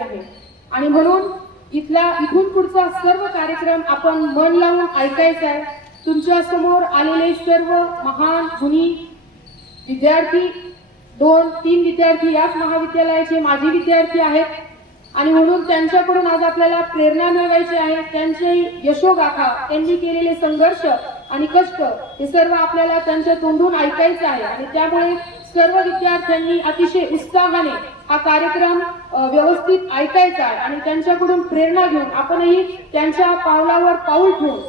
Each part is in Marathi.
आहे आणि म्हणून इथून पुढचा सर्व कार्यक्रम आपण मन लावून ऐकायचा आहे। तुमच्या समोर आलेले सर्व महान गुणी विद्यार्थी 2-3 विद्यार्थी याच महाविद्यालयाचे माजी विद्यार्थी आहेत आणि म्हणून त्यांच्याकडून आज आपल्याला प्रेरणा मिळवायची आहे। त्यांचे यशोगाथा, त्यांनी केलेले संघर्ष आणि कष्ट हे सर्व आपल्याला त्यांच्या तोंडून ऐकायचे आहे आणि त्यामुळे सर्व विद्यार्थ्यांनी अतिशय उत्साहाने हा कार्यक्रम व्यवस्थित ऐकायचा आहे आणि त्यांच्याकडून प्रेरणा घेऊन आपणही त्यांच्या पावलावर पाऊल ठेवून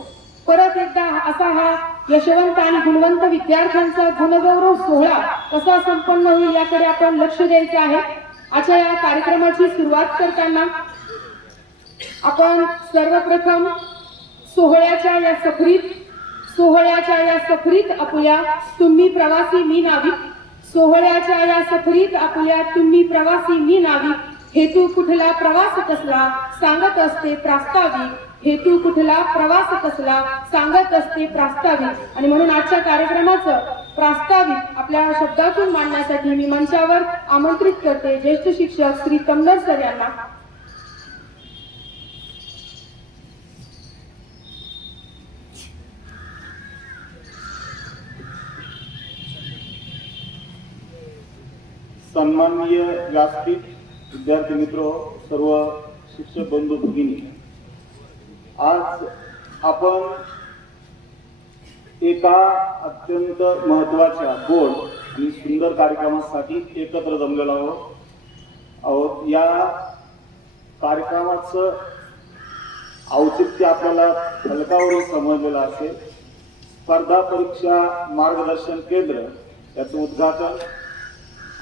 परत एकदा असा हा यशवंत आणि गुणवंत विद्यार्थ्यांचा गुणगौरव सोहळा कसा संपन्न होईल याकडे आपण लक्ष द्यायचे आहे। आजच्या या कार्यक्रमाची सुरुवात करताना आपण सर्वप्रथम सोहळ्याच्या या सफरीत आपुल्या तुम्ही प्रवासी मी नाविक, सोहळ्याच्या या सफरीत आपुल्या तुम्ही प्रवासी मी नाविक, हेतू कुठला प्रवास कसला सांगत असते प्रास्ताविक, हेतू कुठला प्रवास कसला सांगत असते प्रास्ताविक। आणि म्हणून आजच्या कार्यक्रमाचं प्रास्ताविक आपल्या शब्दातून मांडण्यासाठी मी मंचावर आमंत्रित करते ज्येष्ठ शिक्षक श्री कमनर सर यांना। सन्माननीय व्यासपीठ, विद्यार्थी मित्र, सर्व शिक्षक बंधू भगिनी, आज आपण एका अत्यंत महत्त्वाच्या गोड आणि सुंदर कार्यक्रमासाठी एकत्र जमलेलो आहोत। या कार्यक्रमाचं औचित्य आपल्याला फलकावरून समजलेलं असेल। स्पर्धा परीक्षा मार्गदर्शन केंद्र याचं उद्घाटन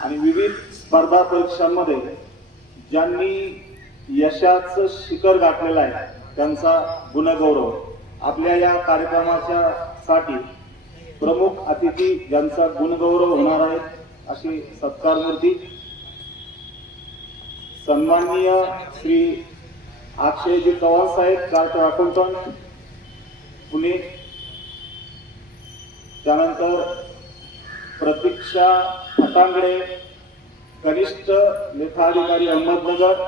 आणि विविध स्पर्धा परीक्षांमध्ये ज्यांनी यशाचं शिखर गाठलेलं आहे त्यांचा गुणगौरव, आपल्या या कार्यक्रमाच्या साठी प्रमुख अतिथी ज्यांचा गुणगौरव होणार आहे अशी सत्कारमूर्ती सन्माननीय श्री अक्षयजी चव्हाण साहेब, चार्टर्ड अकाउंटंट पुणे, त्यानंतर प्रतीक्षा फटांगडे, कनिष्ठ लेखाधिकारी अहमदनगर,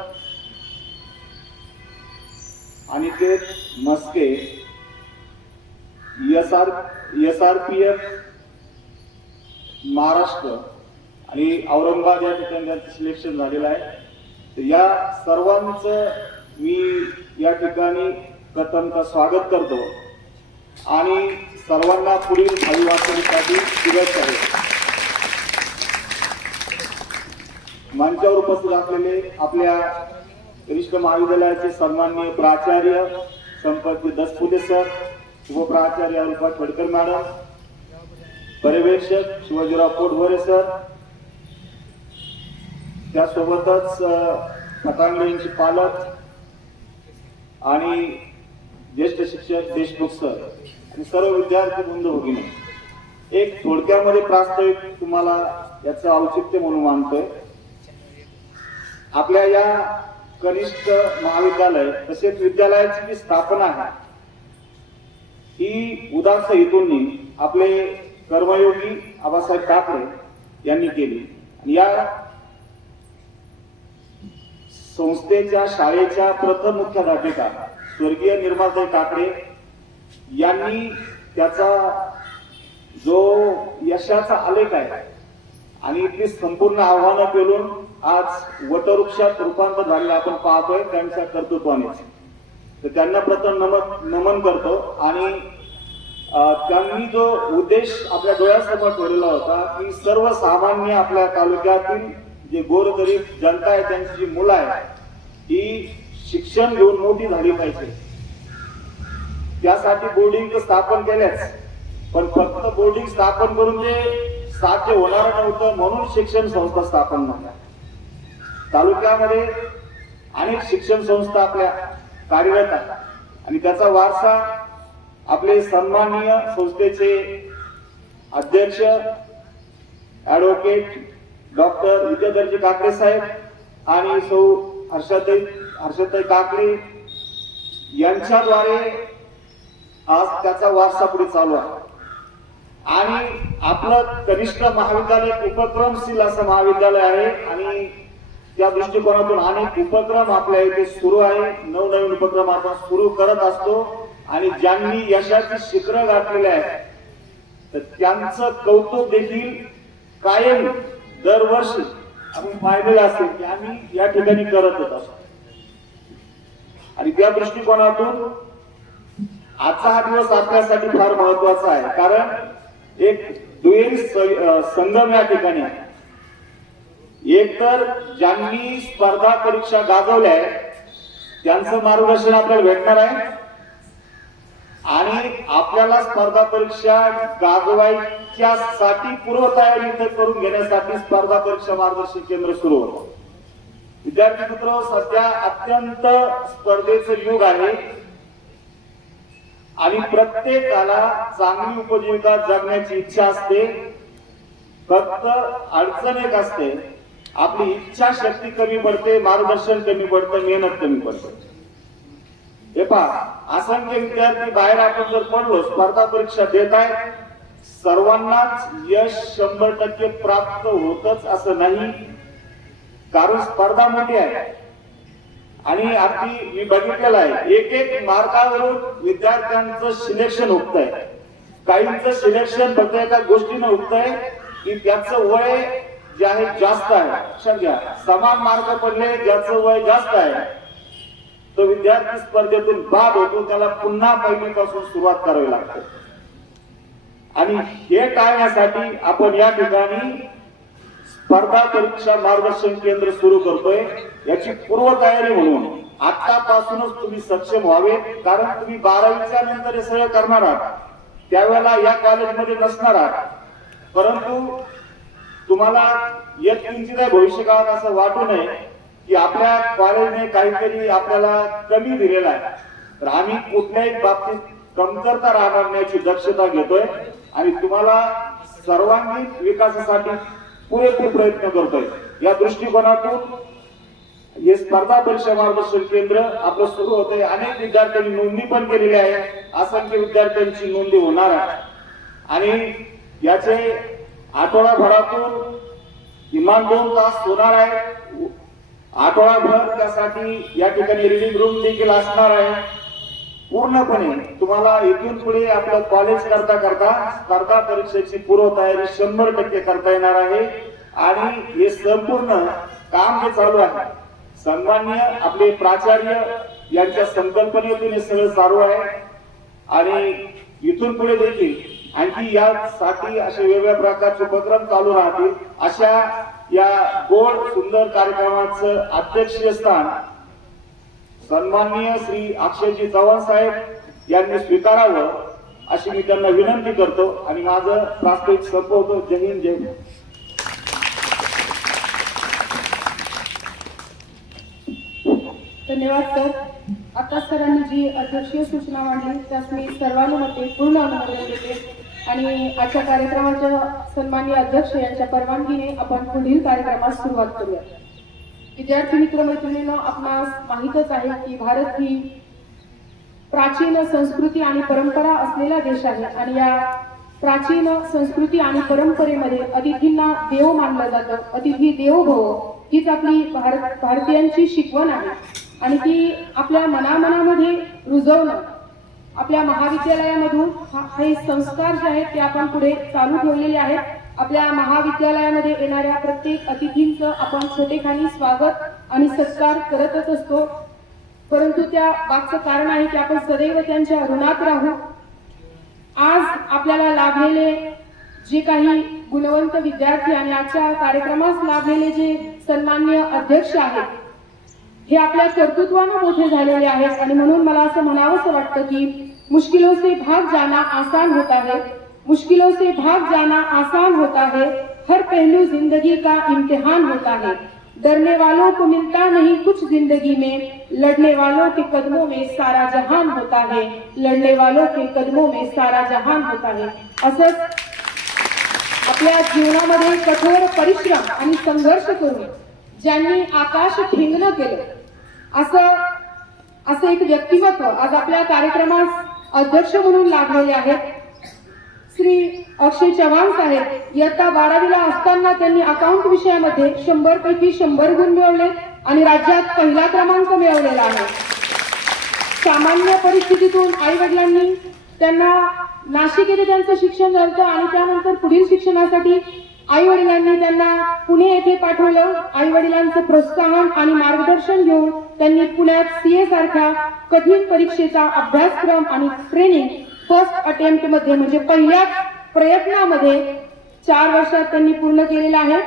अनिकेत मस्के, SRPF महाराष्ट्र आणि औरंगाबाद या ठिकाणी त्यांचं सिलेक्शन झालेलं आहे। या सर्वांचं मी या ठिकाणी प्रथमतः स्वागत करतो आणि सर्वांना पुढील अभिवादनासाठी शुभेच्छा आहे। मंचावर उपस्थित असलेले आपल्या कनिष्ठ महाविद्यालयाचे सन्माननीय प्राचार्य संपत दसपुते सर, उपप्राचार्य अरुपा फडकर मॅडम, पर्यवेक्षक शिवाजीराव पोटभरे सर, त्यासोबतच फटांगडेंचे पालक आणि ज्येष्ठ शिक्षक देशमुख सर आणि सर्व विद्यार्थी बंधू भगिनी, एक थोडक्यामध्ये प्रास्ताविक तुम्हाला याचं औचित्य म्हणून मानतोय। आपल्या या कनिष्ठ महाविद्यालय तसेच विद्यालयाची जी स्थापना आहे ही उदात्त हेतूंनी आपले कर्मयोगी आबासाहेब काकडे यांनी केली आणि या संस्थेच्या शाळेच्या प्रथम मुख्याध्यापिका स्वर्गीय निर्मलाताई काकडे यांनी त्याचा जो यशाचा आलेख आहे आणि इथली संपूर्ण आव्हानं पेलून आज वटवृक्षात रूपांतर झालेलं आपण पाहतोय त्यांच्या कर्तृत्वाने, तर त्यांना प्रथम नमन करतो। आणि त्यांनी जो उद्देश आपल्या डोळ्यासमोर ठेवलेला होता की सर्वसामान्य आपल्या तालुक्यातील जे गोरगरीब जनता आहे त्यांची जी मुलं आहे ही शिक्षण घेऊन मोठी झाली पाहिजे, त्यासाठी बोर्डिंग स्थापन केल्याच, पण फक्त बोर्डिंग स्थापन करून ते साध्य होणार नव्हतं म्हणून शिक्षण संस्था स्थापन झाल्या। तालुक्यामध्ये अनेक शिक्षण संस्था आपल्या कार्यरत आहेत आणि त्याचा वारसा आपले सन्माननीय संस्थेचे अध्यक्ष ऍडव्होकेट डॉक्टर विद्याधरजी काकडे साहेब आणि सौ हर्षताई काकडे यांच्याद्वारे आज त्याचा वारसा पुढे चालू आहे। आणि आपलं कनिष्ठ महाविद्यालय उपक्रमशील असं महाविद्यालय आहे आणि त्या दृष्टिकोनातून अनेक उपक्रम आपल्या इथे सुरू आहे. नवनवीन उपक्रम आपण सुरू करत असतो आणि ज्यांनी यशाची शिखरं गाठलेली आहेत तर त्यांचं कौतुक देखील कायम दरवर्षी आपण पाहिलेलं असेल की आम्ही या ठिकाणी करतच असतो. आणि त्या दृष्टिकोनातून आजचा हा दिवस आपल्यासाठी फार महत्वाचा आहे, कारण एक दुहेरी संगम या ठिकाणी आहे. एक तर ज्यांनी स्पर्धा परीक्षा गाजवल्या त्यांचं मार्गदर्शन आपल्याला भेटणार आहे आणि आपल्याला स्पर्धा परीक्षा गाजवायच्यासाठी पूर्वतयारी इथे करून घेण्यासाठी स्पर्धा परीक्षा मार्गदर्शन केंद्र सुरू होतं. विद्यार्थी मित्र, सध्या अत्यंत स्पर्धेचं युग आहे आणि प्रत्येकाला चांगली उपजीविका जगण्याची इच्छा असते. फक्त अडचण एक असते, आपली इच्छाशक्ती कमी पडते, मार्गदर्शन कमी पडतं, मेहनत कमी पडते. हे पहा, असंख्य विद्यार्थी बाहेर आपण जर पडलो, स्पर्धा परीक्षा देत आहेत, सर्वांनाच यश 100% प्राप्त होतच असं नाही, कारण स्पर्धा मोठी आहे. आणि अगदी मी बघितलेलं आहे, एक एक मार्कावरून विद्यार्थ्यांचं सिलेक्शन होतंय. काहींचं सिलेक्शन फक्त एका गोष्टीनं होतंय की त्याचं वय जे आहे जास्त आहे. लक्षात घ्या, समान मार्क पडले, ज्याचं वय जास्त आहे तो विद्यार्थी स्पर्धेतून बाद होतो, त्याला पुन्हा पहिलीपासून सुरुवात करावी लागते. आणि हे टाळण्यासाठी आपण या ठिकाणी स्पर्धा परीक्षा मार्गदर्शन केंद्र सुरू करतोय. याची पूर्वतयारी म्हणून आतापासूनच तुम्ही सक्षम व्हावे, कारण तुम्ही 12वीच्या नंतर हे सगळं करणार आहात, त्यावेळेला या कॉलेजमध्ये नसणार आहात. परंतु तुम्हाला एक किंचित भविष्यकाळात असं वाटू नये की आपल्या कॉलेजने काहीतरी आपल्याला कमी दिलेला आहे. तर आम्ही कुठल्याही बाबतीत कमतरता राहणार नाही याची दक्षता घेतोय आणि तुम्हाला सर्वांगीण विकासासाठी पुरेपूर प्रयत्न करतोय. या दृष्टिकोनातून हे स्पर्धा परीक्षा मार्गदर्शन केंद्र आपलं सुरू होतंय. अनेक विद्यार्थ्यांनी नोंदणी पण केलेली आहे, असंख्य विद्यार्थ्यांची नोंदणी होणार आहे आणि याचे आठवडाभरातून किमान 2 तास होणार आहे. आठवडाभर त्यासाठी या ठिकाणी रीडिंग रूम देखील असणार आहे. पूर्णपणे तुम्हाला इथून पुढे आपलं कॉलेज करता करता स्पर्धा परीक्षेची पूर्वतयारी 100% करता येणार आहे. आणि हे संपूर्ण काम जे चालू आहे, सन्माननीय आपले प्राचार्य यांच्या संकल्पनेतून हे सगळं चालू आहे आणि इथून पुढे देखील आणखी यासाठी असे वेगवेगळ्या प्रकारचे उपक्रम चालू राहतील. अशा या गोड सुंदर कार्यक्रमाचं अध्यक्षस्थान सन्माननीय श्री अक्षयजी चव्हाण साहेब यांनी स्वीकारावं अशी मी त्यांना विनंती करतो आणि माझं प्रास्ताविक संपवतो. जय हिंद, जय भारत. धन्यवाद सर. आता सरांनी जी अध्यक्षीय सूचना मांडली त्यास मी सर्वानुमते पूर्ण अनुमोदन देते आणि आजच्या कार्यक्रमाच्या सन्माननीय अध्यक्ष यांच्या परवानगीने आपण पुढील कार्यक्रमास सुरुवात करूया. विद्यार्थी मित्र मैत्रिणींनो, आपणास माहीतच आहे की भारत ही प्राचीन संस्कृती आणि परंपरा असलेला देश आहे आणि या प्राचीन संस्कृती आणि परंपरेमध्ये अतिथींना देव मानलं जातं. अतिथी देवो भव हीच आपली भारतीयांची शिकवण आहे आणि ती आपल्या मनामध्ये रुजवणं, आपल्या महाविद्यालयामधून हे संस्कार जे आहेत ते आपण पुढे चालू ठेवलेले आहेत. आपल्या महाविद्यालयामध्ये येणाऱ्या प्रत्येक अतिथींचं आपण छोटेखानी स्वागत आणि सत्कार करतच असतो, परंतु त्या मागचं कारण आहे की आपण सदैव त्यांच्या ऋणात राहू. आज आपल्याला लाभलेले जे काही गुणवंत विद्यार्थी आणि आजच्या कार्यक्रमास लाभलेले जे सन्माननीय अध्यक्ष आहेत हे आपल्या कर्तृत्वानं मोठे झालेले आहेत आणि म्हणून मला असं म्हणावंसं वाटतं की मुश्किलों से भाग जाना आसान होता है, मुश्किलों से भाग जाना आसान होता है, हर पहलू जिंदगी का इम्तिहान होता है, डरने वालों को मिलता नहीं कुछ जिंदगी में, लड़ने वालों के कदमों में सारा जहान होता है, लड़ने वालों के कदमों में सारा जहान होता है. असंच आपल्या जीवनामध्ये कठोर परिश्रम आणि संघर्ष करून ज्यांनी आकाश ठेंगणं केलं असं एक व्यक्तिमत्व आज आपल्या कार्यक्रमास अध्यक्ष म्हणून लाभलेले आहेत. श्री अक्षय चव्हाण साहेब इयत्ता 12वीला असताना त्यांनी अकाउंट विषयामध्ये 100 पैकी 100 गुण मिळवले आणि राज्यात पहिला क्रमांक मिळवलेला आहे. सामान्य परिस्थितीतून आई वडिलांनी त्यांना नाशिक येथे त्यांचं शिक्षण झालं आणि त्यानंतर पुढील शिक्षणासाठी आई वडिलांनी त्यांना पुणे येथे पाठवलं. आई वडिलांचं प्रोत्साहन आणि मार्गदर्शन घेऊन त्यांनी पुण्यात सीए सारख्या कठीण परीक्षेचा अभ्यासक्रम आणि ट्रेनिंग फर्स्ट अटेम्प्ट मध्ये म्हणजे पहिल्या प्रयत्नामध्ये 4 वर्षात त्यांनी पूर्ण केलेला आहे.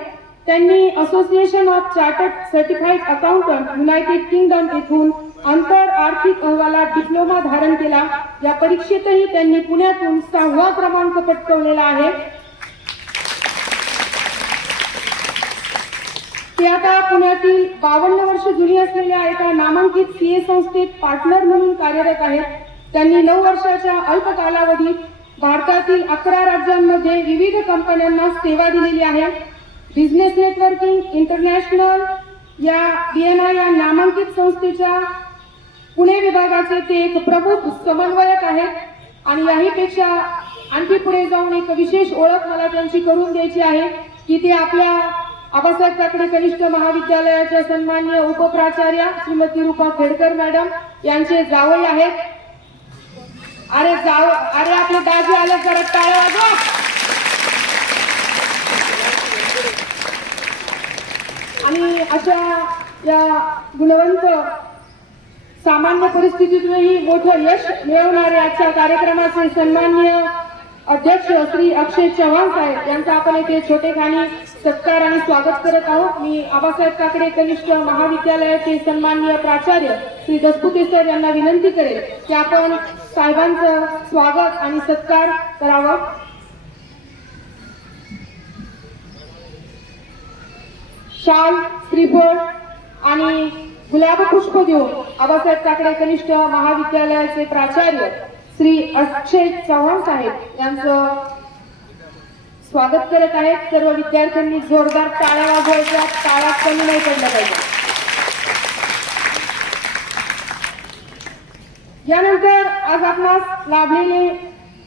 त्यांनी association of chartered certified accountant United kingdom येथून आंतर आर्थिक अहवालात डिप्लोमा धारण केला. या परीक्षेतही त्यांनी पुण्यातून 6वा क्रमांक पटकावलेला आहे. ते आता पुण्यातील 52 वर्ष जुनी असलेल्या एका नामांकित सीए संस्थेत पार्टनर म्हणून कार्यरत आहेत. त्यांनी 9 वर्षाच्या अल्प कालावधीत भारतातील 11 राज्यांमध्ये विविध कंपन्यांना सेवा दिलेली आहे. बिझनेस नेटवर्किंग इंटरनॅशनल या BNI या नामांकित संस्थेच्या पुणे विभागाचे ते एक प्रमुख समन्वयक आहेत आणि याहीपेक्षा आणखी पुढे जाऊन एक विशेष ओळख मला त्यांची करून द्यायची आहे की ते आपल्या आबासाहेब ताकडे कनिष्ठ महाविद्यालयाच्या सन्माननीय उपप्राचार्य श्रीमती रूपा खेडकर मॅडम यांचे जावई आहेत. अरे आपले दाजी आले, जरा टाळ्या वाजवा. आणि अशा या गुणवंत सामान्य परिस्थितीतूनही मोठं यश मिळवणाऱ्या आजच्या कार्यक्रमाचे सन्माननीय अध्यक्ष श्री अक्षय चव्हाण साहेब यांचा आपण येथे छोटेखानी सत्कार आणि स्वागत करत आहोत. मी आबासाहेब ताकडे कनिष्ठ महाविद्यालयाचे सन्माननीय प्राचार्य श्री दसपुते सर यांना विनंती करेल की आपण साहेबांचं स्वागत आणि सत्कार करावं. शाल, श्रीफळ आणि गुलाब पुष्प देऊन आबासाहेब ताकडे कनिष्ठ महाविद्यालयाचे प्राचार्य श्री अक्षय चव्हाण साहेब यांचं स्वागत करत आहेत. सर्व विद्यार्थ्यांनी जोरदार टाळ्या वाजवायच्या, टाळ्या कमी नाही पडल्या पाहिजे. यानंतर आज आपणास लाभलेले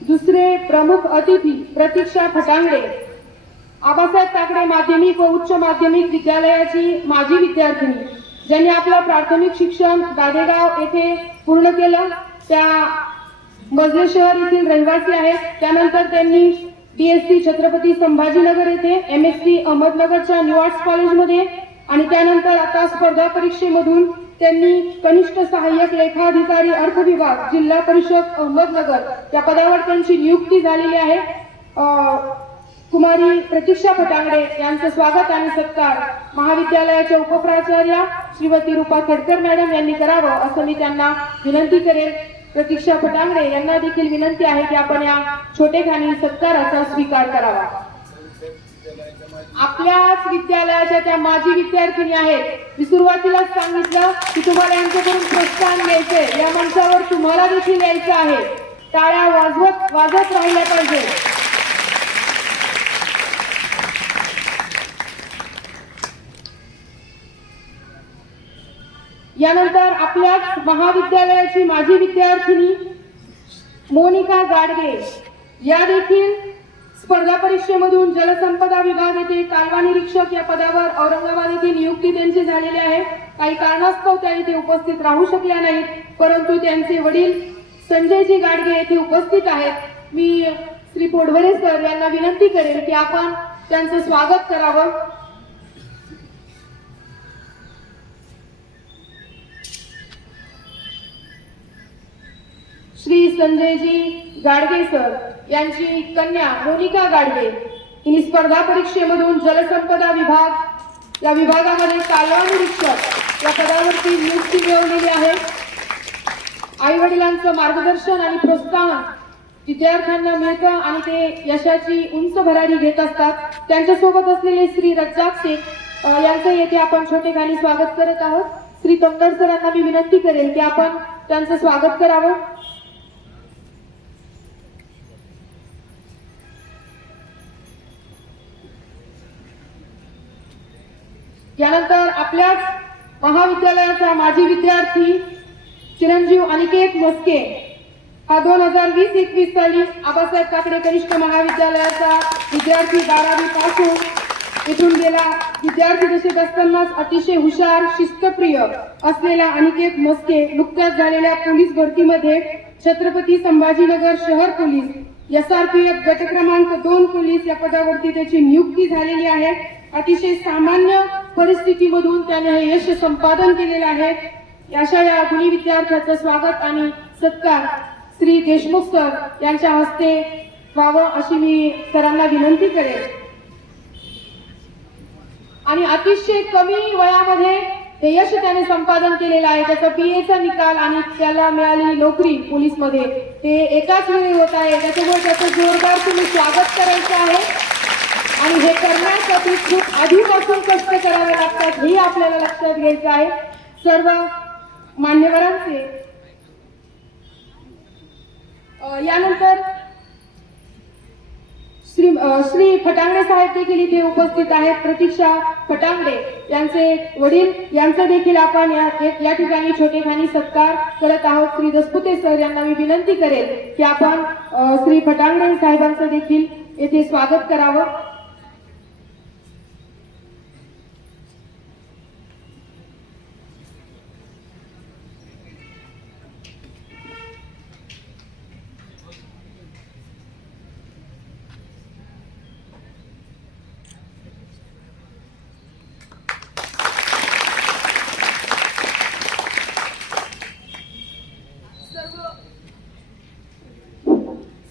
दुसरे प्रमुख अतिथी प्रतीक्षा फटांगडे, आबासाहेब ताकडे माध्यमिक व उच्च माध्यमिक विद्यालयाची माजी विद्यार्थिनी, ज्यांनी आपलं प्राथमिक शिक्षण गादेगाव येथे पूर्ण केलं. त्या मजले शहर येथील रहिवासी आहेत. त्यानंतर त्यांनी DSC छत्रपती संभाजीनगर येथे, MSc अहमदनगरच्या न्यू आर्ट्स कॉलेजमध्ये आणि त्यानंतर आता स्पर्धा परीक्षेमधून त्यांनी कनिष्ठ सहाय्यक लेखाधिकारी अर्थ विभाग जिल्हा परिषद अहमदनगर या पदावर त्यांची नियुक्ती झालेली आहे. कुमारी प्रतीक्षा फटांगडे यांचं स्वागत आणि सत्कार महाविद्यालयाच्या उपप्राचार्या श्रीमती रूपा खेडकर मॅडम यांनी करावं असं मी त्यांना विनंती करेन. प्रतीक्षा फटांगडे यांना देखील विनंती आहे की आपण या छोटेखानी सत्काराचा स्वीकार करावा. आपल्याच विद्यालयाच्या त्या माजी विद्यार्थिनी आहेत. मी सुरुवातीलाच सांगितलं की तुम्हाला यांच्याकडून प्रोत्साहन घ्यायचंय. या मंचावर तुम्हाला देखील यायचं आहे. टाळ्या वाजत राहिल्या पाहिजे. यानंतर आपल्याच महाविद्यालयाची माजी विद्यार्थिनी मोनिका गाडगे या देखील स्पर्धा परीक्षेमधून जलसंपदा विभाग येथे कालवा निरीक्षक या पदावर औरंगाबाद येथे नियुक्ती त्यांची झालेली आहे. काही कारणास्तव त्या इथे उपस्थित राहू शकल्या नाहीत, परंतु त्यांचे वडील संजयजी गाडगे येथे उपस्थित आहेत. मी श्री पोडवरे सर यांना विनंती करेन की आपण त्यांचं स्वागत करावं. श्री संजयजी गाडगे सर यांची कन्या मोनिका गाडगे हिने स्पर्धा परीक्षेमधून जलसंपदा विभाग या विभागामध्ये कालवा निरीक्षक या पदावरती नियुक्ती मिळवलेली आहे. आई वडिलांचं मार्गदर्शन आणि प्रोत्साहन विद्यार्थ्यांना मिळतं आणि ते यशाची उंच भरारी घेत असतात. त्यांच्यासोबत असलेले श्री रज्जाक शेख यांचं येथे आपण छोटेखानी स्वागत करत आहोत. श्री तोंडर सरांना मी विनंती करेन की आपण त्यांचं स्वागत करावं. यानंतर आपल्याच महाविद्यालयाचा माजी विद्यार्थी चिरंजीव अनिकेत मस्के हा 2020-21 साली आबासाहेब काकडे कनिष्ठ महाविद्यालयाचा विद्यार्थी 12वी पास होऊन इथून गेला. विद्यार्थी दशेत असतानाच अतिशय हुशार, शिस्तप्रिय असलेला अनिकेत मस्के नुकत्याच झालेल्या पोलीस भरतीमध्ये छत्रपती संभाजीनगर शहर पोलीस SRPF गट क्रमांक 2 पोलीस या पदावरती त्याची नियुक्ती झालेली आहे. अतिशय सामान्य परिस्थितीमधून त्याने हे यश संपादन केलेलं आहे. अशा या गुणी विद्यार्थ्याचं स्वागत आणि सत्कार श्री देशमुख सर यांच्या हस्ते व्हावं अशी मी सरांना विनंती करेन. आणि अतिशय कमी वयामध्ये हे यश त्याने संपादन केलेलं आहे. त्याचा PA चा निकाल आणि त्याला मिळालेली नोकरी पोलीस मध्ये ते एकाच वेळी होत आहे. त्याच्यामुळे त्याचं जोरदार तुम्ही स्वागत करायचं आहे. आणि हे करण्यासाठी खूप आधीपासून कष्ट करावे लागतात हे आपल्याला लक्षात घ्यायचं आहे. सर्व मान्यवरांचे यानंतर श्री फटांगडे साहेब देखील इथे उपस्थित आहेत. प्रतीक्षा फटांगडे यांचे वडील यांचा देखील आपण या ठिकाणी छोटेखानी सत्कार करत आहोत. श्री दसपुते सर यांना मी विनंती करेल की आपण श्री फटांगडे साहेबांचं देखील येथे स्वागत करावं.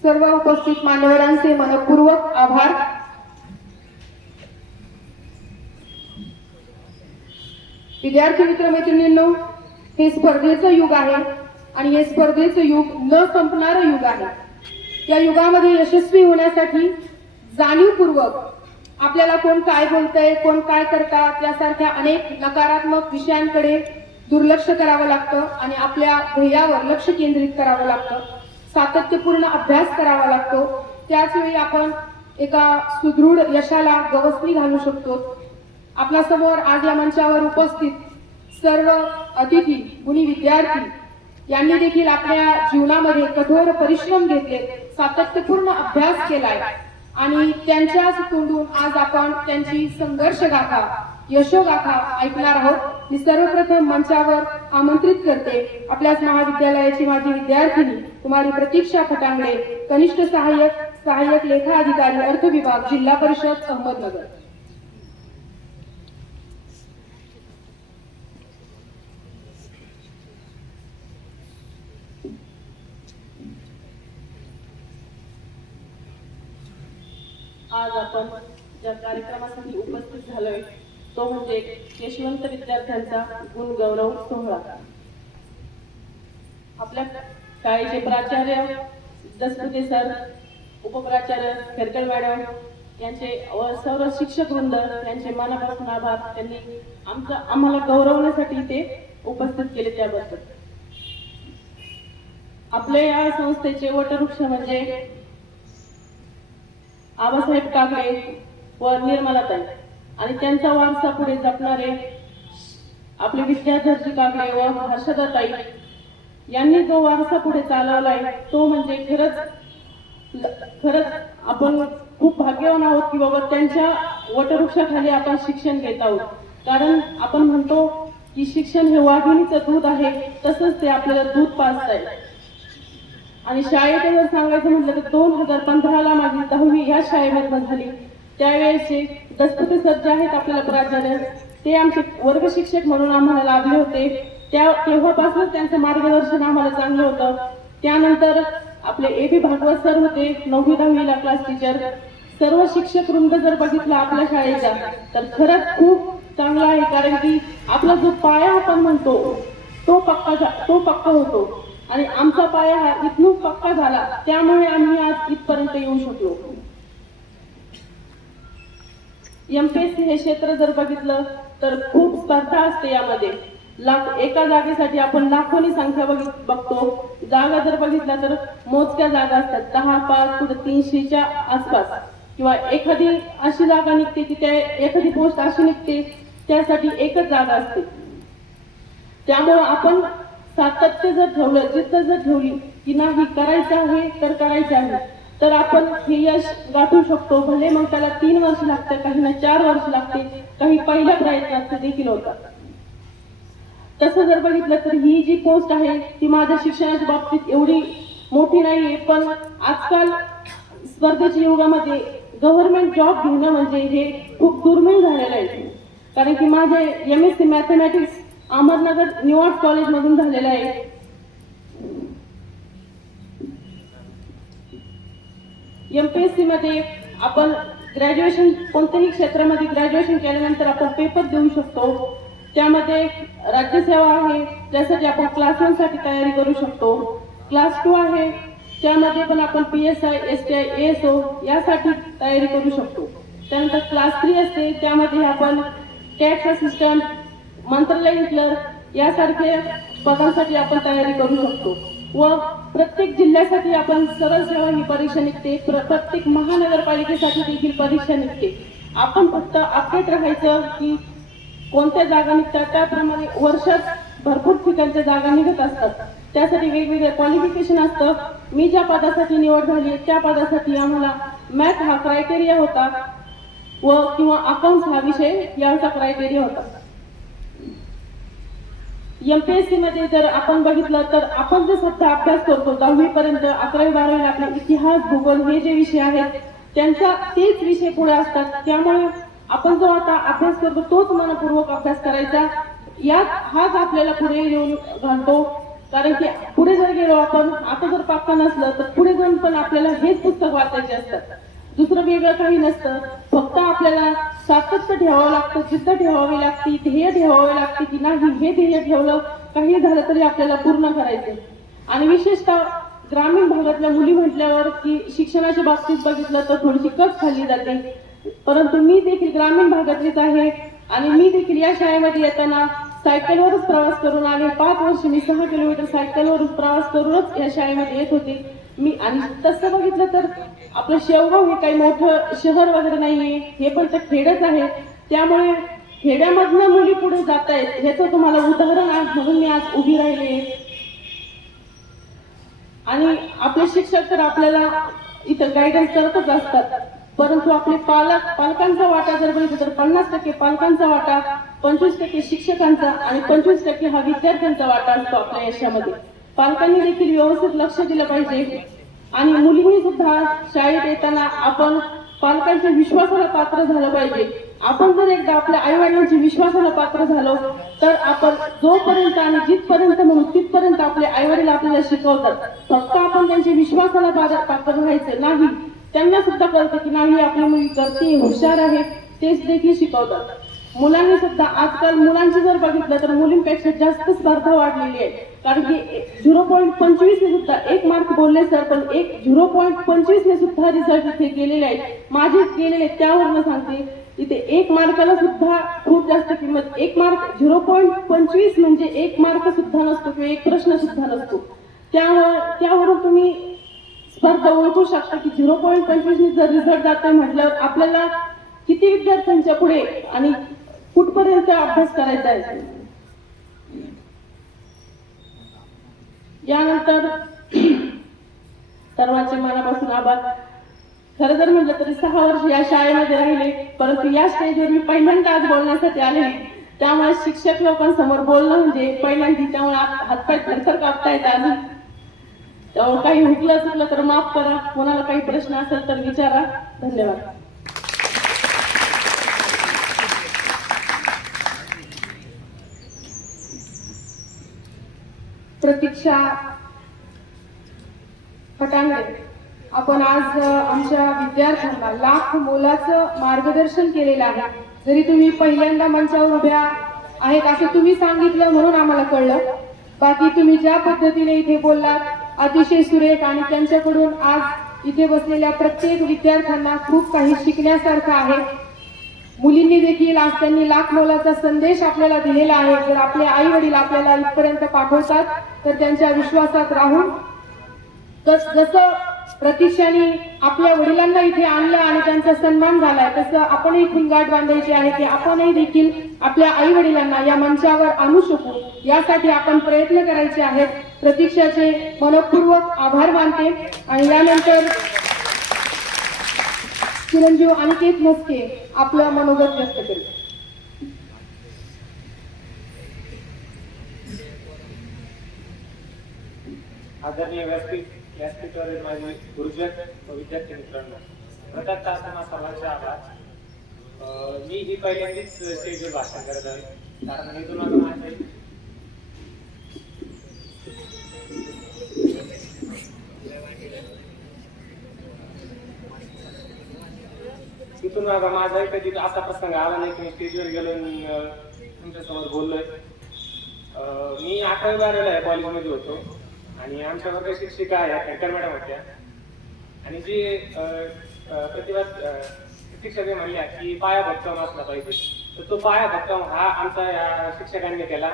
सर्व उपस्थित मान्यवरांचे मनपूर्वक आभार. विद्यार्थी मित्रमैत्रिणींनो, हे स्पर्धेचं युग आहे आणि हे स्पर्धेचं युग न संपणारं युग आहे. या युगामध्ये यशस्वी होण्यासाठी जाणीवपूर्वक आपल्याला कोण काय बोलतंय, कोण काय करतात यासारख्या अनेक नकारात्मक विषयांकडे दुर्लक्ष करावं लागतं आणि आपल्या ध्येयावर लक्ष केंद्रित करावं लागतं. सातत्यपूर्ण अभ्यास करावा लागतो. त्याच वेळी आपण एका सुदृढ यशाला गवसणी घालू शकतो. आपल्या समोर आज या मंचावर उपस्थित सर्व अतिथी, गुणी विद्यार्थी यांनी देखील आपल्या जीवनामध्ये कठोर परिश्रम घेतले, सातत्यपूर्ण अभ्यास केलाय आणि त्यांच्याच तोंडून आज आपण त्यांची संघर्ष गाथा, यशोगाथा ऐकणार आहोत. मी सर्वप्रथम मंचावर आमंत्रित करते आपल्याच महाविद्यालयाची माजी विद्यार्थिनी कुमारी प्रतीक्षा फटांगडे, कनिष्ठ सहाय्यक लेखा अधिकारी अर्थ विभाग, जिल्हा परिषद अहमदनगर. आज आपण ज्या कार्यक्रमासाठी उपस्थित झालोय तो म्हणजे यशवंत विद्यार्थ्यांचा गुण गौरव सोहळा. आपल्या शाळेचे प्राचार्य दसपुते सर, उपप्राचार्य खेरकर मॅडम यांचे व सर्व शिक्षक वृंद यांचे मनापासून आभार. त्यांनी आम्हाला गौरवण्यासाठी ते उपस्थित केले त्याबद्दल. आपल्या या संस्थेचे वटवृक्ष म्हणजे आबासाहेब काकडे व निर्मलाताई आणि त्यांचा वारसा पुढे जपणारे आपले विद्याधरजी काकडे व हर्षदाताई यांनी जो वारसा पुढे चालवलाय तो म्हणजे खरंच आपण खूप भाग्यवान आहोत की बाबा त्यांच्या वटवृक्षाखाली आपण शिक्षण घेत आहोत. कारण आपण म्हणतो की शिक्षण हे वाघिणीचं दूध आहे, तसंच ते आपल्याला दूध पाजतंय. आणि शाळेत जर सांगायचं म्हटलं तर 2015ला माझी 10वी ह्या शाळेमधून झाली. त्यावेळेचे दसपुते सर जे आहेत आपल्याला प्राचार्य, ते आमचे वर्ग शिक्षक म्हणून आम्हाला लाभले होते. तेव्हापासून त्यांचं मार्गदर्शन आम्हाला चांगलं होतं. त्यानंतर आपले AB भागवत सर होते, 9वी 10वीला क्लास टीचर. सर्व शिक्षक वृंद जर बघितला आपल्या शाळेचा तर खरंच खूप चांगला आहे. कारण की आपला जो पाया आपण म्हणतो तो पक्का होतो आणि आमचा पाया हा इथून पक्का झाला, त्यामुळे आम्ही आज इथपर्यंत येऊ शकलो. MPSC हे क्षेत्र जर बघितलं तर खूप स्पर्धा असते. यामध्ये एका जागेसाठी आपण लाखोनी संख्या बघतो. जागा जर बघितल्या तर मोजक्या जागा असतात, 10, 5, कुठे 300च्या आसपास. किंवा एखादी अशी जागा निघते की त्या एखादी पोस्ट अशी निघते त्यासाठी एकच जागा असते. त्यामुळे आपण सातत्य जर ठेवलं, जिद्द जर ठेवली की नाही करायचं आहे तर करायचं आहे, तर आपण हे यश गाठू शकतो. भले मग त्याला 3 वर्ष लागते, काहींना 4 वर्ष लागते, काही पहिल्या प्रयत्नात देखील होतात. तसं जर बघितलं तर ही जी पोस्ट आहे ती माझ्या शिक्षणाच्या बाबतीत एवढी मोठी नाहीये, पण आजकाल स्पर्धेच्या युगामध्ये गव्हर्नमेंट जॉब घेणं म्हणजे हे खूप दुर्मिळ झालेलं आहे. कारण की माझे MSc mathematics Ahmednagar new arts कॉलेजमधून झालेलं आहे. MPSC मध्ये आपण ग्रॅज्युएशन, कोणत्याही क्षेत्रामध्ये ग्रॅज्युएशन केल्यानंतर आपण पेपर देऊ शकतो. त्यामध्ये राज्यसेवा आहे, त्यासाठी आपण क्लास 1 साठी तयारी करू शकतो. क्लास 2 आहे, त्यामध्ये पण आपण PSI, STI, ASO यासाठी तयारी करू शकतो. त्यानंतर क्लास 3 असते, त्यामध्ये आपण टॅक्स असिस्टंट, मंत्रालयीन क्लर्क यासारख्या पदांसाठी आपण तयारी करू शकतो. व प्रत्येक जिल्ह्यासाठी आपण सरळ सेवा ही परीक्षा निघते, प्रत्येक महानगरपालिकेसाठी देखील परीक्षा निघते. आपण फक्त अपडेट राहायचं की कोणत्या जागा निघतात, त्याप्रमाणे वर्षात भरपूर ठिकाणच्या जागा निघत असतात. त्यासाठी वेगवेगळे क्वालिफिकेशन असतं. मी ज्या पदासाठी निवड झाली त्या पदासाठी आम्हाला मॅथ हा क्रायटेरिया होता व किंवा अकाउंट्स हा विषय याचा क्रायटेरिया होता. MPSC मध्ये जर आपण बघितलं तर आपण जे सध्या अभ्यास करतो 10वी पर्यंत, 11वी 12वी आपला इतिहास, भूगोल हे जे विषय आहेत त्यांचा तेच विषय पुढे असतात. त्यामुळे आपण जो आता अभ्यास करतो तोच मनपूर्वक अभ्यास करायचा, हाच आपल्याला पुढे येऊन घालतो. कारण की पुढे जर गेलो आपण, आता जर पक्का नसलं तर पुढे जाऊन पण आपल्याला हेच पुस्तक वाचायचे असतात, दुसरं वेगळं काही नसतं. फक्त आपल्याला सातत्य ठेवावं लागतं, जिद्द ठेवावी लागते, ध्येय ठेवावे लागते की नाही हे ध्येय ठेवलं काही झालं तरी आपल्याला पूर्ण करायचे. आणि विशेषतः ग्रामीण भागातल्या मुली म्हटल्यावर की शिक्षणाच्या बाबतीत बघितलं तर थोडीशी कच खाल्ली जाते, परंतु मी देखील ग्रामीण भागातलीच आहे आणि मी देखील या शाळेमध्ये येताना सायकलवरच प्रवास करून आले. 5 वर्ष मी 6 किलोमीटर सायकलवर प्रवास करूनच या शाळेमध्ये येत होते मी. आणि तसं बघितलं तर आपलं शेवगाव हे काही मोठं शहर वगैरे नाहीये, हे पण तर खेडच आहे. त्यामुळे खेड्यामधनं मुली पुढे जात आहेत ह्याचं तुम्हाला उदाहरण आहे, म्हणून मी आज उभी राहिले. आणि आपले शिक्षक तर आपल्याला इथं गायडन्स करतच असतात, परंतु आपले पालकांचा वाटा जर बघितलं तर 50% पालकांचा वाटा, 25% शिक्षकांचा आणि 25% हा विद्यार्थ्यांचा वाटा असतो आपल्या यशामध्ये. पालकांनी देखील व्यवस्थित लक्ष दिलं पाहिजे. आणि मुलींनी सुद्धा शाळेत येताना आपण पालकांच्या विश्वासाला पात्र झालं पाहिजे. आपण जर एकदा आपल्या आई वडिलांच्या विश्वासाला पात्र झालो तर आपण जोपर्यंत आणि जिथपर्यंत म्हणून तिथपर्यंत आपले आई वडील आपल्याला शिकवतात. फक्त आपण त्यांच्या विश्वासाला पात्र राहायचं नाही, त्यांना सुद्धा कळतं की नाही आपली मुलगी करते, हुशार आहे, तेच देखील शिकवतात. मुलांनी सुद्धा आजकाल मुलांची जर बघितलं तर मुलींपेक्षा जास्त स्पर्धा वाढलेली आहे. कारण की 0.25 ने सुद्धा 1 मार्क बोलले सर, पण 0.25 ने सुद्धा रिझल्ट इथे गेलेले आहेत, माझे गेलेले. त्यावरून सांगते इथे 1 मार्काला सुद्धा खूप जास्त किंमत. 1 मार्क 0.25 म्हणजे 1 मार्क सुद्धा नसतो किंवा 1 प्रश्न सुद्धा नसतो. त्यावरून तुम्ही स्पर्धा ओळखू शकता की 0.25 ने जर रिझल्ट जातोय म्हटल्यावर आपल्याला किती विद्यार्थ्यांच्या पुढे आणि कुठपर्यंत अभ्यास करायचा आहे. यानंतर सर्वांचे मनापासून आभार. खरं जर म्हटलं तरी 6 वर्ष या शाळेमध्ये राहिले, परंतु या स्टेजवर मी पहिल्यांदा आज बोलण्यासाठी आले, त्यामुळे शिक्षक लोकांसमोर बोलणं म्हणजे पहिल्यांदा, त्यामुळे हातपाय थरथर कापतायत अजून. त्यामुळे काही हुकलं चुकलं तर माफ करा, कोणाला काही प्रश्न असेल तर विचारा. धन्यवाद. प्रतीक्षा फटांगरे, आपण आज आमच्या विद्यार्थ्यांना लाख मोलाचं मार्गदर्शन केलेलं आहे. जरी तुम्ही पहिल्यांदा मंचावर उभ्या आहेत असं तुम्ही सांगितलं म्हणून आम्हाला कळलं, बाकी तुम्ही ज्या पद्धतीने इथे बोललात अतिशय सुरेख. आणि त्यांच्याकडून आज इथे बसलेल्या प्रत्येक विद्यार्थ्यांना खूप काही शिकण्यासारखं आहे. मुलींनी देखील आज त्यांनी लाख मोलाचा संदेश आपल्याला दिलेला आहे. जर आपले आई वडील आपल्याला इथपर्यंत पाठवतात तर त्यांच्या विश्वासात राहून, जसं प्रतीक्षाने आपल्या वडिलांना इथे आणलं आणि त्यांचा सन्मान झालाय, तसं आपणही फुलगाठ बांधायची आहे की आपणही देखील आपल्या आई वडिलांना या मंचावर आणू शकू. यासाठी आपण प्रयत्न करायचे आहेत. प्रतीक्षाचे मनपूर्वक आभार मानते आणि यानंतर चिरंजीव अनिकेत म्हस्के आपलं मनोगत व्यक्त करेल. आदरणीय व्यासपीठावरील माझे गुरुजन व विद्यार्थी मित्रांनो, प्रथमतः तुम्हा सर्वांचे आभार. मी ही पहिल्यांदाच स्टेजवर भाषण करत आहे, कारण मी तुम्हाला माझे तिथून माझा कधी असा प्रसंग आला नाही की मी स्टेजवर गेलो तुमच्यासमोर बोललोय. मी 11वी-12वीला या कॉलेजमध्ये होतो आणि आमच्या वर्ग शिक्षिका ह्या खडकर मॅडम होत्या आणि जी शिक्षक म्हणल्या की पाया भक्कम असला पाहिजे, तर तो पाया भक्कम हा आमचा या शिक्षकांनी केला.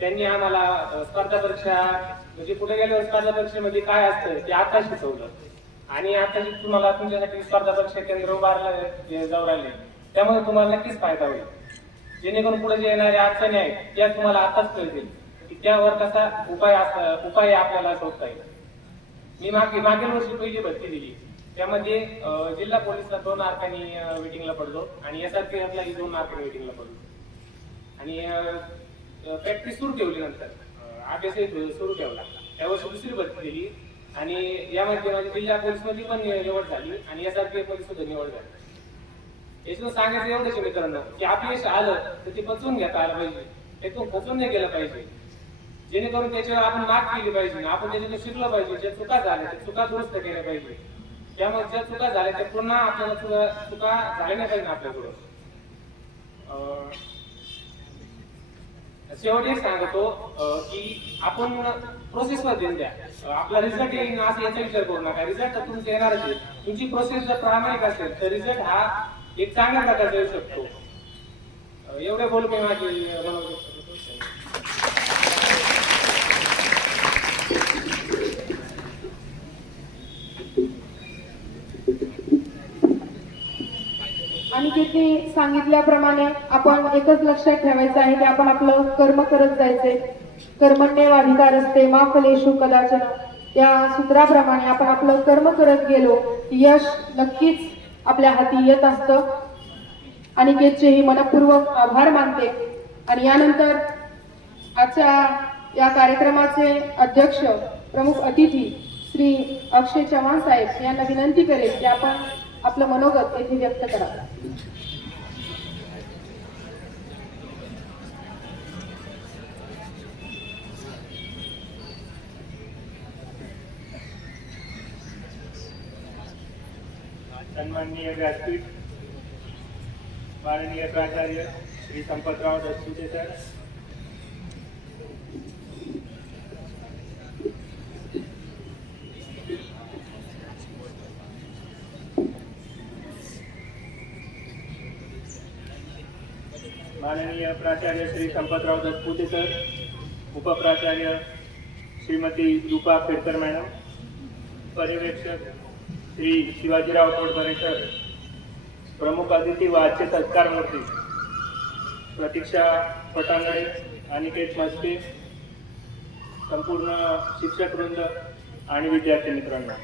त्यांनी आम्हाला स्पर्धा परीक्षा म्हणजे पुढे गेल्यावर स्पर्धा परीक्षेमध्ये काय असतं ते आता शिकवलं आणि आता तुम्हाला तुमच्यासाठी स्पर्धा परीक्षा केंद्र उभारलं जाऊ राहिले, त्यामुळे तुम्हाला नक्कीच फायदा होईल. जेणेकरून पुढे जे येणारे अडचणी आहेत त्या तुम्हाला आताच कळतील की त्यावर कसा उपाय आपल्याला शोधता येईल. मी मागील वर्षी पहिली भरती दिली, त्यामध्ये जिल्हा पोलीसला 2 मार्कांनी वेटिंगला पडलो आणि SRPF ही 2 मार्कांनी वेटिंगला पडलो आणि प्रॅक्टिस सुरू ठेवली. नंतर अभ्यासही सुरू ठेवला. त्या वर्षी दुसरी भरती दिली आणि यामध्ये माझी जिल्हा पोलीसमध्ये पण निवड झाली आणि SRPF मध्ये सुद्धा निवड झाली. याच्यातून सांगायचं एवढंच मित्रांनो की अपयश आलं तर ते पचवून घेता आलं पाहिजे, त्यातून खचून नाही गेलं पाहिजे, जेणेकरून त्याच्यावर आपण मात केली पाहिजे. आपण त्याच्यातून शिकलं पाहिजे. ज्या चुका झाल्या त्या चुका दुरुस्त केल्या पाहिजे. त्यामुळे ज्या चुका झाल्या त्या पुन्हा आपल्याला चुका झाल्या नाही पाहिजे आपल्याकडून. शेवटी सांगतो की आपण प्रोसेसवर देऊन द्या, आपला रिझल्ट येईल असं याचा विचार करू नका. रिझल्ट तर तुमचा येणारच आहे. तुमची प्रोसेस जर प्रामाणिक असेल तर रिझल्ट हा एक चांगल्या प्रकारचा येऊ शकतो. एवढे बोलू मी माझे मनोगत. अनिकेतने सांगितल्याप्रमाणे आपण एकच लक्षात ठेवायचं आहे की आपण आपलं कर्म करत जायचंय. कर्मण्येवाधिकारस्ते मा फलेषु कदाचन या सूत्राप्रमाणे आपण आपलं कर्म करत गेलो की यश नक्कीच आपल्या हाती येत असतं. अनिकेतचेही मनपूर्वक आभार मानते आणि यानंतर आजच्या या कार्यक्रमाचे अध्यक्ष प्रमुख अतिथी श्री अक्षय चव्हाण साहेब यांना विनंती करेल की आपण आपलं मनोगत येथे व्यक्त करा. सन्माननीय व्यासपीठ, माननीय प्राचार्य श्री संपतराव दसपुते सर, माननीय प्राचार्य श्री संपतराव दसपुते सर, उपप्राचार्य श्रीमती रूपा खेडकर मॅडम, पर्यवेक्षक श्री शिवाजीराव तोडबरे सर, प्रमुख अतिथी व आजचे सत्कार मूर्ती प्रतीक्षा पटांगडे, अनिकेत म्हस्के, संपूर्ण शिक्षक वृंद आणि विद्यार्थी मित्रांनो,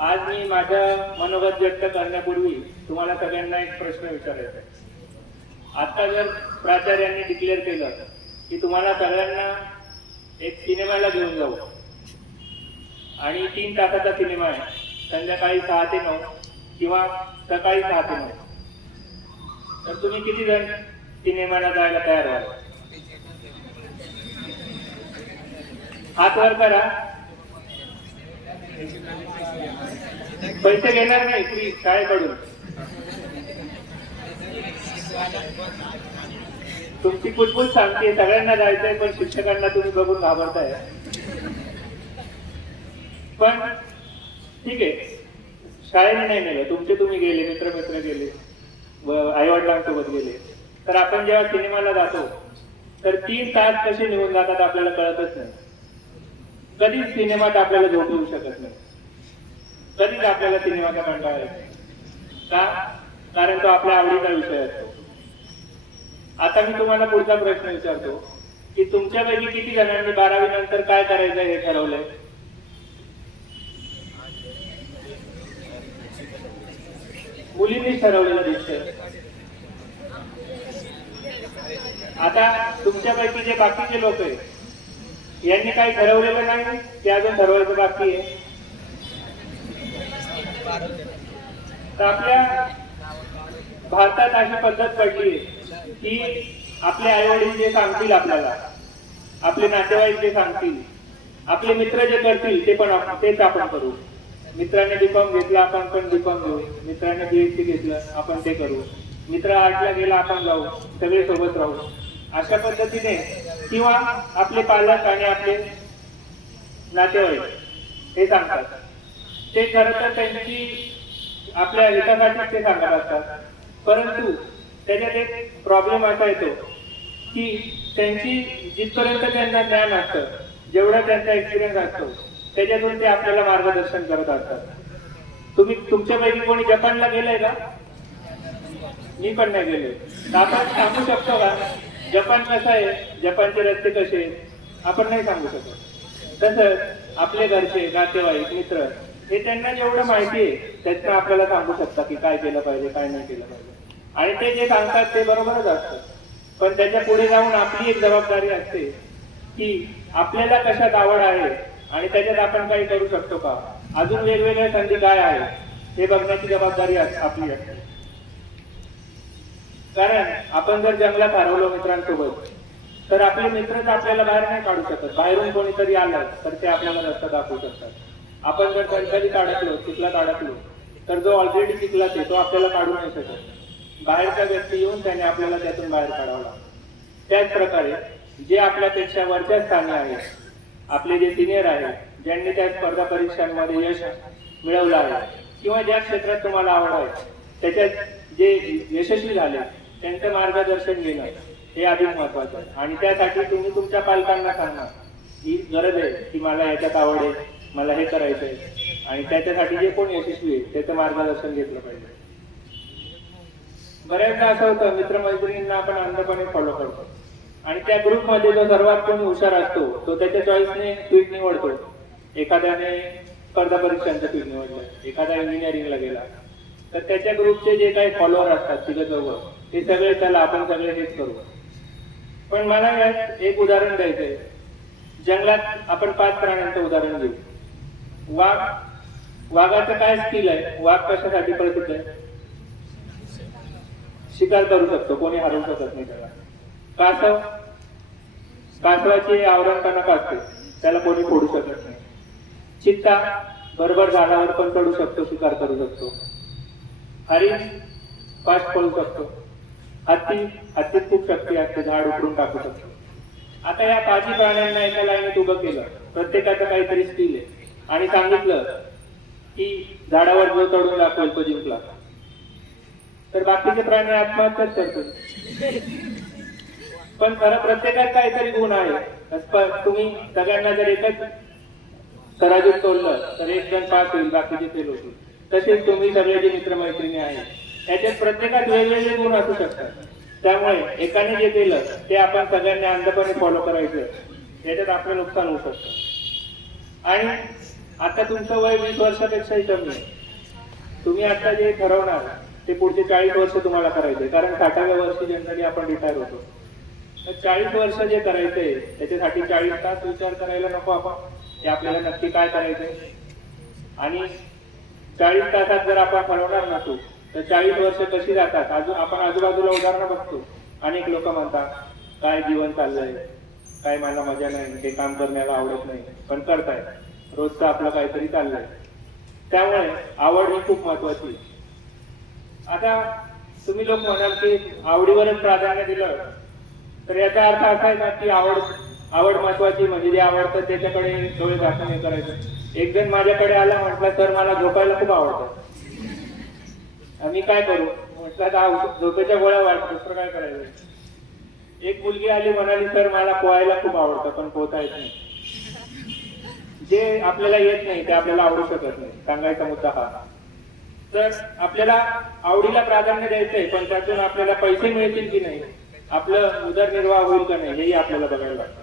आज मी माझ्या मनोगत व्यक्त करण्यापूर्वी तुम्हाला सगळ्यांना एक प्रश्न विचारायचा आहे. आता जर प्राचार्यांनी डिक्लेअर केलं की तुम्हाला सगळ्यांना एक सिनेमाला घेऊन जाऊ आणि 3 तासाचा सिनेमा आहे, संध्याकाळी 6 ते 9 किंवा सकाळी 6 ते 9, तर तुम्ही किती जण सिनेमाला जायला तयार व्हाल? हात वर करा. पैसे घेणार नाही फ्री शाळेकडून. तुमची कुटकुट सांगते सगळ्यांना जायचंय, पण शिक्षकांना तुम्ही बघून घाबरताय. पण ठीक आहे, शाळेने नाही नेलं, तुम्ही गेले, मित्र गेले, आई वडिलांसोबत गेले, तर आपण जेव्हा सिनेमाला जातो तर 3 तास कसे निघून जातात आपल्याला कळतच नाही. कधीच सिनेमात आपल्याला झोप येऊ शकत नाही, कधीच आपल्याला सिनेमाचा कंटाळा येत नाही. का? कारण तो आपल्या आवडीचा विषय असतो. आता मी तुम्हाला पुढचा प्रश्न विचारतो की तुमच्यापैकी किती जणांनी 12वी नंतर काय करायचं हे ठरवलंय? मुलींनीच ठरवलेलं दिसतंय. आता तुमच्यापैकी जे बाकीचे लोक आहेत यांनी काही ठरवलेलं नाही, ते अजून ठरवायचं बाकी आहे. तर आपल्या भारतात अशी पद्धत पडली आहे की आपले आई वडील जे सांगतील आपल्याला, आपले नातेवाईक जे सांगतील, आपले मित्र जे करतील तेच आपण करू. मित्राने बीकॉम घेतला आपण पण बीकॉम घेऊ, मित्राने बीएससी घेतलं आपण ते करू, मित्र आर्टला गेला आपण जाऊ, सगळे सोबत राहू, अशा पद्धतीने. किंवा आपले पालक आणि आपले नातेवाईक हे सांगतात, ते खरं तर त्यांची आपल्या हितासाठी ते सांगत असतात. परंतु त्याच्यात एक प्रॉब्लेम असा येतो की त्यांची जिथपर्यंत त्यांना ज्ञान असतं, जेवढा त्यांचा एक्सपिरियन्स असतो, त्याच्यातून ते आपल्याला मार्गदर्शन करत असतात. तुमच्यापैकी कोणी जपानला गेलंय का? मी पण नाही गेलोय. तर आपण सांगू शकतो का जपान कसं आहे, जपानचे रस्ते कसे आहेत? आपण नाही सांगू शकत. तसंच आपले घरचे, नातेवाईक, मित्र हे त्यांना जेवढं माहिती आहे त्यातनं आपल्याला सांगू शकतात की काय केलं पाहिजे, काय नाही केलं पाहिजे. आणि ते जे सांगतात ते बरोबरच असतं. पण त्याच्या पुढे जाऊन आपली एक जबाबदारी असते की आपल्याला कशात आवड आहे आणि त्याच्यात आपण काही करू शकतो का, अजून वेगवेगळ्या संधी काय आहेत हे बघण्याची जबाबदारी आपली असते. कारण आपण जर जंगलात हरवलो मित्रांसोबत, तर आपले मित्रच आपल्याला बाहेर नाही काढू शकत. बाहेरून कोणीतरी आलं तर ते आपल्याला रस्ता दाखवू शकतात. आपण जर कणकणीत अडकलो, चिखलात अडकलो, तर जो ऑलरेडी चिखलात आहे तो आपल्याला काढू नाही शकत. बाहेरचा व्यक्ती येऊन त्याने आपल्याला त्यातून बाहेर काढावं लागतं. त्याच प्रकारे जे आपल्यापेक्षा वरच्या स्थानी आहेत, आपले जे सिनियर आहेत, ज्यांनी त्या स्पर्धा परीक्षांमध्ये यश मिळवलं आहे किंवा ज्या क्षेत्रात तुम्हाला आवड आहे त्याच्यात जे यशस्वी झाले, त्यांचं मार्गदर्शन घेणं हे अधिक महत्वाचं आहे. आणि त्यासाठी तुम्ही तुमच्या पालकांना सांगणार ही गरज आहे की मला याच्यात आवड आहे, मला हे करायचंय, आणि त्याच्यासाठी जे कोण यशस्वी आहे त्याचं मार्गदर्शन घेतलं पाहिजे. बऱ्याचदा असं होतं, मित्रमैत्रिणींना आपण अंधपणे फॉलो करतो आणि त्या ग्रुपमध्ये जो सर्वात कोणी हुशार असतो तो त्याच्या चॉईसने फील्ड निवडतो. एखाद्याने स्पर्धा परीक्षांचं फील्ड निवडलं, एखादा इंजिनिअरिंगला गेला, तर त्याच्या ग्रुपचे जे काही फॉलोअर असतात तिघं चौघं, ते सगळे त्याला आपण सगळे हेच करू. पण मला यात एक उदाहरण द्यायचंय. जंगलात आपण 5 प्राण्यांचं उदाहरण घेऊ. वाघाचं काय स्किल आहे? वाघ कशासाठी प्रसिद्ध आहे? शिकार करू शकतो, कोणी हरवू शकत नाही त्याला. कासवाची आवरण कणक असते, त्याला कोणी फोडू शकत नाही. चित्ता बरोबर झाडावर पण चढू शकतो, शिकार करू शकतो. हरिण फास्ट पळू शकतो. हत्तीत खूप शक्ती असते, झाड उकरून टाकू शकतो. आता या 5 प्राण्यांना एका लाईनीत उभं केलं, प्रत्येकाचं काहीतरी स्किल आहे, आणि सांगितलं की झाडावर जो चढून दाखवेल तो जिंकला, तर बाकीचे प्राणी आत्महत्याच करतील. पण खरं प्रत्येकात काहीतरी गुण आहे. तुम्ही सगळ्यांना जर एकच तराजूत तोडलं तर एक जण पास होईल, बाकीचे फेल होतील. तसेच तुम्ही सगळे जे मित्रमैत्रिणी आहेत त्याच्यात प्रत्येकात वेगवेगळे गुण असू शकतात. त्यामुळे एकाने जे केलं ते आपण सगळ्यांनी अंधपणे फॉलो करायचं, याच्यात आपलं नुकसान होऊ शकतं. आणि आता तुमचं वय 20 वर्षापेक्षाही कमी आहे. तुम्ही आता जे ठरवणार ते पुढचे 40 वर्ष तुम्हाला करायचे, कारण 60व्या वर्षी जनरली आपण रिटायर होतो. 40 वर्ष जे करायचंय त्याच्यासाठी 40 तास विचार करायला नको आपण की आपल्याला नक्की काय करायचंय. आणि 40 तासात जर आपण ठरवणार नसू तर 40 वर्ष कशी जातात. आपण आजूबाजूला उदाहरणं बघतो. अनेक लोक म्हणतात काय जीवन चाललंय, काय मला मजा नाही, हे काम करण्याला आवडत नाही, पण करताय, रोजचं आपलं काहीतरी चाललंय. त्यामुळे आवड ही खूप महत्वाची. आता तुम्ही लोक म्हणाल की आवडीवरच प्राधान्य दिलं, तर याचा अर्थ असा आहे ना की आवड महत्वाची, म्हणजे जे आवडतं त्याच्याकडे डोळे झाकून हे करायचं. एक जण माझ्याकडे आला, म्हटलं तर मला झोपायला खूप आवडतं, मी काय करू? म्हटलं आता झोपेच्या गोळ्या वाढतात, दुसरं काय करायचं. एक मुलगी आली, म्हणाली सर मला पोहायला खूप आवडतं पण पोहता येत नाही. जे आपल्याला येत नाही ते आपल्याला आवडू शकत नाही, सांगायचा मुद्दा हा. तर आपल्याला आवडीला प्राधान्य द्यायचंय, पण त्यातून आपल्याला पैसे मिळतील की नाही आपलं उदरनिर्वाह होईल का नाही हेही आपल्याला बघायला लागतं.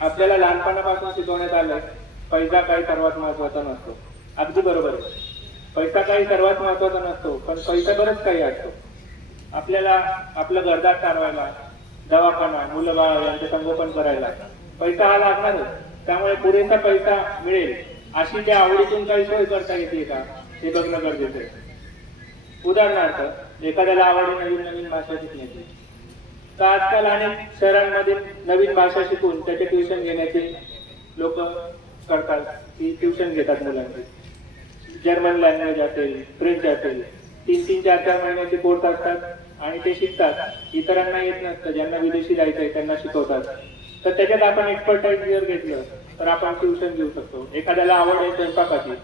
आपल्याला लहानपणापासून शिकवण्यात आलं पैसा काही सर्वात महत्वाचा नसतो. अगदी बरोबर आहे, पैसा काही सर्वात महत्वाचा नसतो, पण पैसा बरंच काही असतो. आपल्याला आपलं घरदार चालवायला, दवाखाना, मुलं बाळ यांचे संगोपन करायला पैसा हा लागणारच. त्यामुळे पुरेसा पैसा मिळेल अशी त्या आवडीतून काही सोय करता येते का हे बघणं गरजेचं आहे. उदाहरणार्थ एखाद्याला आवड आहे नवीन भाषा शिकण्याची, तर आजकाल अनेक शहरांमध्ये नवीन भाषा शिकून त्याचे ट्युशन घेण्याचे लोक करतात की ट्युशन घेतात मुलांचे. जर्मन लँग्वेज असेल, फ्रेंच असेल, 3-4 महिन्याचे कोर्स असतात आणि ते शिकतात. इतरांना येत नसतं, ज्यांना विदेशी जायचंय त्यांना शिकवतात. तर त्याच्यात आपण एक्सपर्टाईज जर घेतलं तर आपण ट्युशन घेऊ शकतो. एखाद्याला आवड आहे स्वयंपाकाची,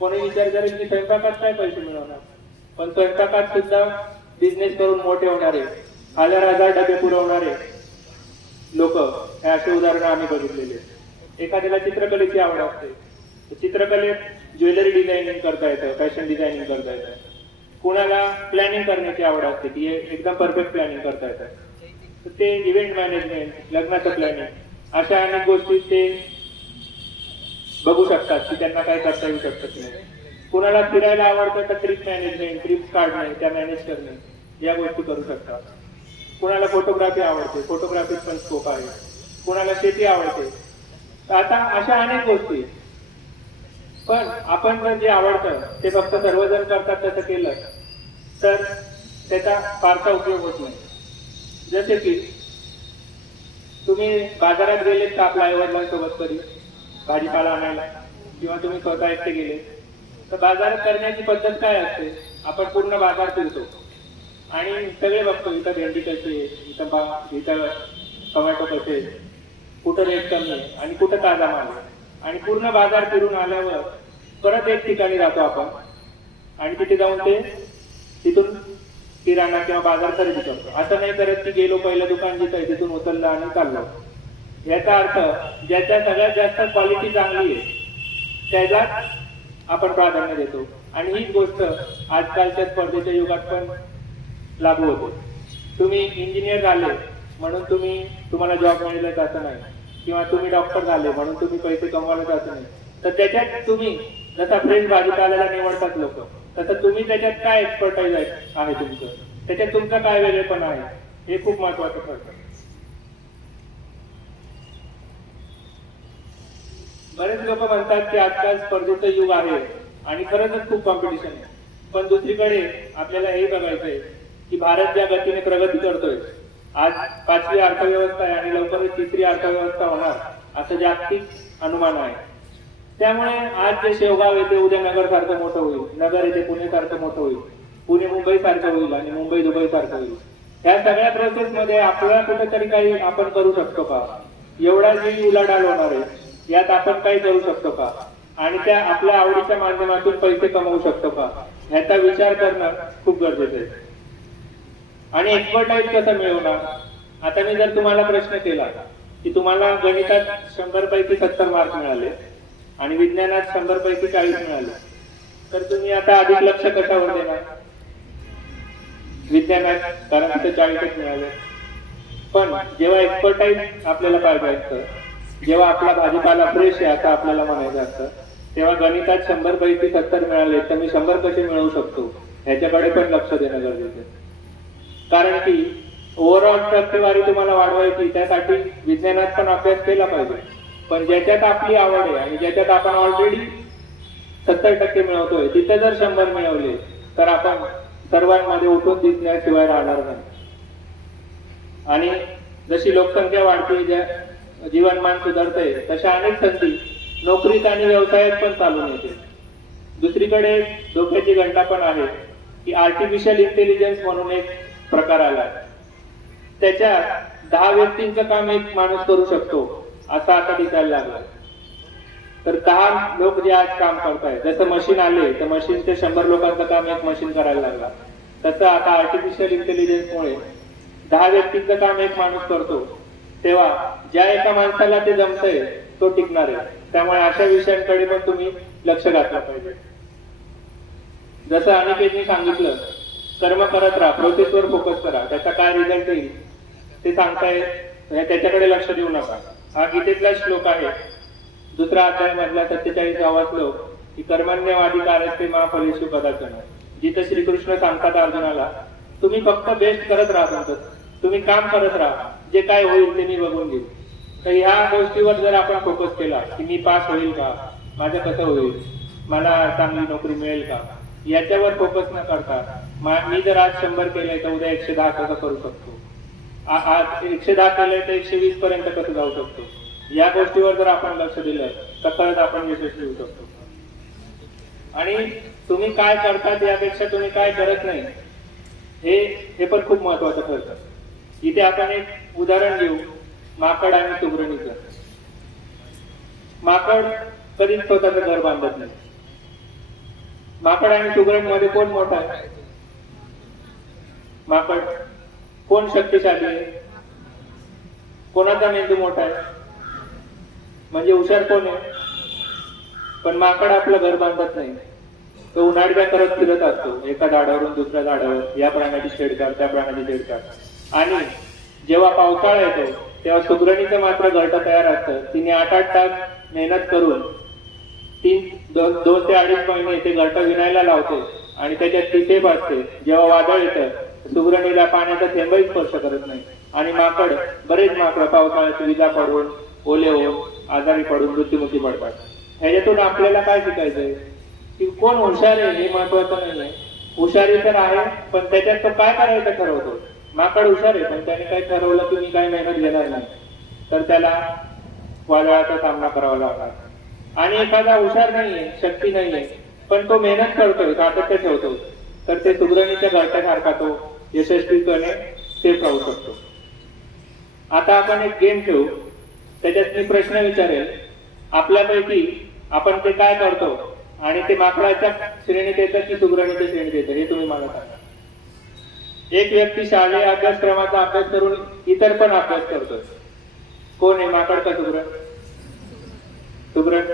कोणी विचार करेल की स्वयंपाकात काय पैसे मिळवणार, पण स्वयंपाकात सुद्धा बिझनेस करून मोठे होणारे, 1000 डबे पुरवणारे लोक, हे असे उदाहरणं आम्ही बघितलेले. एखाद्याला चित्रकलेची आवड असते, चित्रकलेत ज्वेलरी डिझायनिंग करता येतं, फॅशन डिझायनिंग करता येतं. कुणाला प्लॅनिंग करण्याची आवड असते, ती एकदम परफेक्ट प्लॅनिंग करता येतं. तर ते इव्हेंट मॅनेजमेंट, लग्नाचं प्लॅनिंग, अशा अनेक गोष्टी ते बघू शकतात की त्यांना काय करता येऊ शकतं की नाही. कुणाला फिरायला आवडतं तर ट्रिप मॅनेजमेंट, ट्रिप्स काढणे, त्या मॅनेज करणे, या गोष्टी करू शकतात. कुणाला फोटोग्राफी आवडते, फोटोग्राफीत पण स्कोप आहे. कुणाला शेती आवडते. तर आता अशा अनेक गोष्टी. पण आपण जर जे आवडतं ते फक्त सर्वजण करतात तसं केलं तर त्याचा फारसा उपयोग होत नाही. जसे की तुम्ही बाजारात गेलेत का आपल्या आईवडिलांसोबत कधी भाजीपाला आणायला, किंवा तुम्ही स्वतः एकटे गेले, तर बाजारात करण्याची पद्धत काय असते, आपण पूर्ण बाजार फिरतो आणि सगळे बघतो, इथं भेंडी कशी आहे, इथं टोमॅटो कसे आहे, कुठं रेट कमी आहे आणि कुठं ताजा माल आहे. आणि पूर्ण बाजार फिरून आल्यावर परत एक ठिकाणी जातो आपण आणि तिथे जाऊन तिथून किराणा किंवा बाजार खरेदी करतो. असं नाही करत की गेलो पहिलं दुकान जिथं आहे तिथून उचललं आणि चाललो. याचा अर्थ ज्याच्या सगळ्यात जास्त क्वालिटी चांगली आहे त्याला आपण प्राधान्य देतो. आणि हीच गोष्ट आजकालच्या स्पर्धेच्या युगात पण लागू होते. तुम्ही इंजिनियर झाले म्हणून तुम्हाला जॉब मिळेलच असं नाही, किंवा तुम्ही डॉक्टर झाले म्हणून तुम्ही पैसे कमवायला असं नाही. तर त्याच्यात तुम्ही जसा फ्रेंच भाजीपाल्याला निवडतात लोक, तसं तुम्ही त्याच्यात काय एक्सपर्टाईज आहे तुमचं, त्याच्यात तुमचं काय वेगळेपण आहे, हे खूप महत्वाचं ठरतं. बरेच लोक म्हणतात की आजकाल स्पर्धेचं युग आहे आणि खरंच खूप कॉम्पिटिशन आहे. पण दुसरीकडे आपल्याला हे बघायचंय की भारत ज्या गतीने प्रगती करतोय, आज 5वी अर्थव्यवस्था आहे आणि लवकरच 3री अर्थव्यवस्था होणार असं जागतिक अनुमान आहे. त्यामुळे आज जे शेवगाव येते उद्या नगर सारखं मोठं होईल, नगर येते पुणे सारखं मोठं होईल, पुणे मुंबई सारखं होईल आणि मुंबई दुबई सारखं होईल. ह्या सगळ्या प्रोसेस मध्ये आपल्याला कुठेतरी काही आपण करू शकतो का, एवढा जी उलाढाल होणार आहे यात आपण काही करू शकतो का, आणि त्या आपल्या आवडीच्या माध्यमातून पैसे कमवू शकतो का, ह्याचा विचार करणं खूप गरजेचं आहे. आणि एक्सपर्टाईज कसं मिळवणार. आता मी जर तुम्हाला प्रश्न केला की तुम्हाला गणितात 100 पैकी 70 मार्क मिळाले आणि विज्ञानात 100 पैकी 40 मिळाले, तर तुम्ही आता अधिक लक्ष कशावर देणार, विज्ञानात, कारण तिथे 40 मिळाले. पण जेव्हा एक्सपर्टाईज आपल्याला पाहिजे असतं, जेव्हा आपला भाजीपाला फ्रेश आहे असं आपल्याला म्हणायचं असतं, तेव्हा गणितात 100 पैकी 70 मिळाले तर मी 100 कसे मिळवू शकतो ह्याच्याकडे पण लक्ष देणं गरजेचं आहे. कारण की ओव्हरऑल टक्केवारी तुम्हाला वाढवायची, त्यासाठी विज्ञानात पण अभ्यास केला पाहिजे. पण ज्याच्यात आपली आवड आहे आणि ज्याच्यात आपण ऑलरेडी 70% मिळवतोय तिथे जर 100 मिळवले तर आपण सर्वांमध्ये उठून दिसण्याशिवाय राहणार नाही. आणि जशी लोकसंख्या वाढते, जीवनमान सुधारते, तशा अनेक संधी नोकरीत आणि व्यवसायात पण चालून येते. दुसरीकडे धोक्याची घंटा पण आहे की आर्टिफिशियल इंटेलिजन्स म्हणून एक प्रकार आला. त्याच्यात 10 व्यक्तींचं काम एक माणूस करू शकतो असं आता दिसायला लागलं. तर 10 लोक जे आज काम करतायत, जसं मशीन आले तर मशीनचे 100 लोकांचं काम एक मशीन करायला लागला, तसं आता आर्टिफिशियल इंटेलिजन्समुळे 10 व्यक्तींचं काम एक माणूस करतो. तेव्हा ज्या एका माणसाला ते जमतंय तो टिकणार आहे. त्यामुळे अशा विषयांकडे पण तुम्ही लक्ष घातलं पाहिजे. जसं अनिकेतने सांगितलं कर्म करत राहा, प्रोसेसवर फोकस करा, त्याचा काय रिझल्ट येईल ते सांगताय त्याच्याकडे लक्ष देऊ नका. हा गीतेतला श्लोक आहे, दुसरा अध्याय मधला 47 श्लोक की कर्मण्यवाधिकारस्ते मा फलेषु कदाचन. जिथं श्रीकृष्ण सांगतात अर्जुनाला, तुम्ही फक्त बेस्ट करत राहा, तुमचं तुम्ही काम करत राहा, जे काय होईल ते मी बघून घेईन. तर ह्या गोष्टीवर जर आपण फोकस केला की मी पास होईल का, माझं कसं होईल, मला चांगली नोकरी मिळेल का, याच्यावर फोकस न करता मी जर आज 100 केलंय तर उद्या 110 कसं करू शकतो, आज 110 केलंय तर 120 पर्यंत कसं जाऊ शकतो, या गोष्टीवर जर आपण लक्ष दिलं तर खरंच आपण यशस्वी होऊ शकतो. आणि तुम्ही काय करतात यापेक्षा तुम्ही काय करत नाही हे पण खूप महत्वाचं ठरतं. इथे आपण एक उदाहरण घेऊ, माकड आणि सुगरणीचं. माकड कधीच स्वतःचं घर बांधत नाही. माकड आणि सुगरण मध्ये कोण मोठा आहे? माकड. कोण शक्तिशाली आहे? कोणाचा मेंदू मोठा आहे? म्हणजे हुशार कोण आहे? पण माकड आपलं घर बांधत नाही, तो उन्हाळ्या करत फिरत असतो, एका झाडावरून दुसऱ्या झाडावर, या प्राण्याची छेडछाड त्या प्राण्याची छेडछाड. आणि जेव्हा पावसाळा येतो तेव्हा सुगरणीचं मात्र घरटं तयार असतं. तिने 8-8 तास मेहनत करून 2 ते 2.5 महिने ते घरटं विणायला लावते आणि त्याच्यात ती सेफ असते. जेव्हा वादळ येतं सुगरणीला पाण्याचा थेंबही स्पर्श करत नाही. आणि माकड, बरेच माकड पावसाळ्यात विजा पडून, ओले होऊन, आजारी पडून मृत्युमुखी पडतात. ह्याच्यातून आपल्याला काय शिकायचंय की कोण हुशार आहे हे महत्वाचं नाहीये. हुशारी तर आहे, पण त्याच्यात तो काय करायचं ठरवतो. माकड हुशार आहे, पण त्याने काय ठरवलं की मी काय मेहनत घेणार नाही, तर त्याला वादळाचा सामना करावा लागणार. आणि एखादा हुशार नाहीये, शक्ती नाहीये, पण तो मेहनत करतोय, सातत्य ठेवतो, तर ते सुगरणीच्या घरट्यासारखा तो यशस्वीपणे सेफ राहू शकतो. आता आपण एक गेम खेळू, त्याच्यात मी प्रश्न विचारेल, आपल्यापैकी आपण ते काय करतो आणि ते माकडाच्या श्रेणीत येतं की सुगरणीच्या श्रेणीत येतं हे तुम्ही मला सांगा. एक व्यक्ती शालेय अभ्यासक्रमाचा अभ्यास करून इतर पण अभ्यास करतोय. कोण आहे, माकड का सुगरण? सुगरण.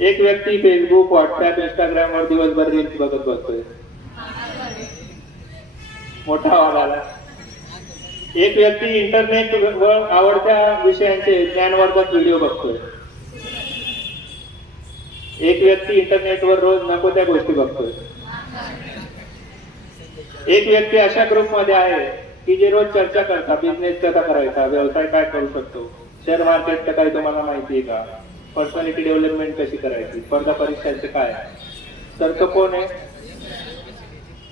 एक व्यक्ती फेसबुक, व्हॉट्सअप, इंस्टाग्राम वर दिवसभर रील्स बघत बसतोय. मोठा आवाज आला. एक व्यक्ती इंटरनेट वर आवडत्या विषयांचे ज्ञानवर्धक व्हिडिओ बघतोय. एक व्यक्ती इंटरनेटवर रोज नको त्या गोष्टी बघतोय. एक व्यक्ती अशा ग्रुप मध्ये आहे की जे रोज चर्चा करतात, बिझनेस कसा करायचा, व्यवसाय काय करू शकतो, शेअर मार्केटचं काही तुम्हाला माहिती आहे का, पर्सनॅलिटी डेव्हलपमेंट कशी करायची, स्पर्धा परीक्षांचे काय, तर तो कोण आहे?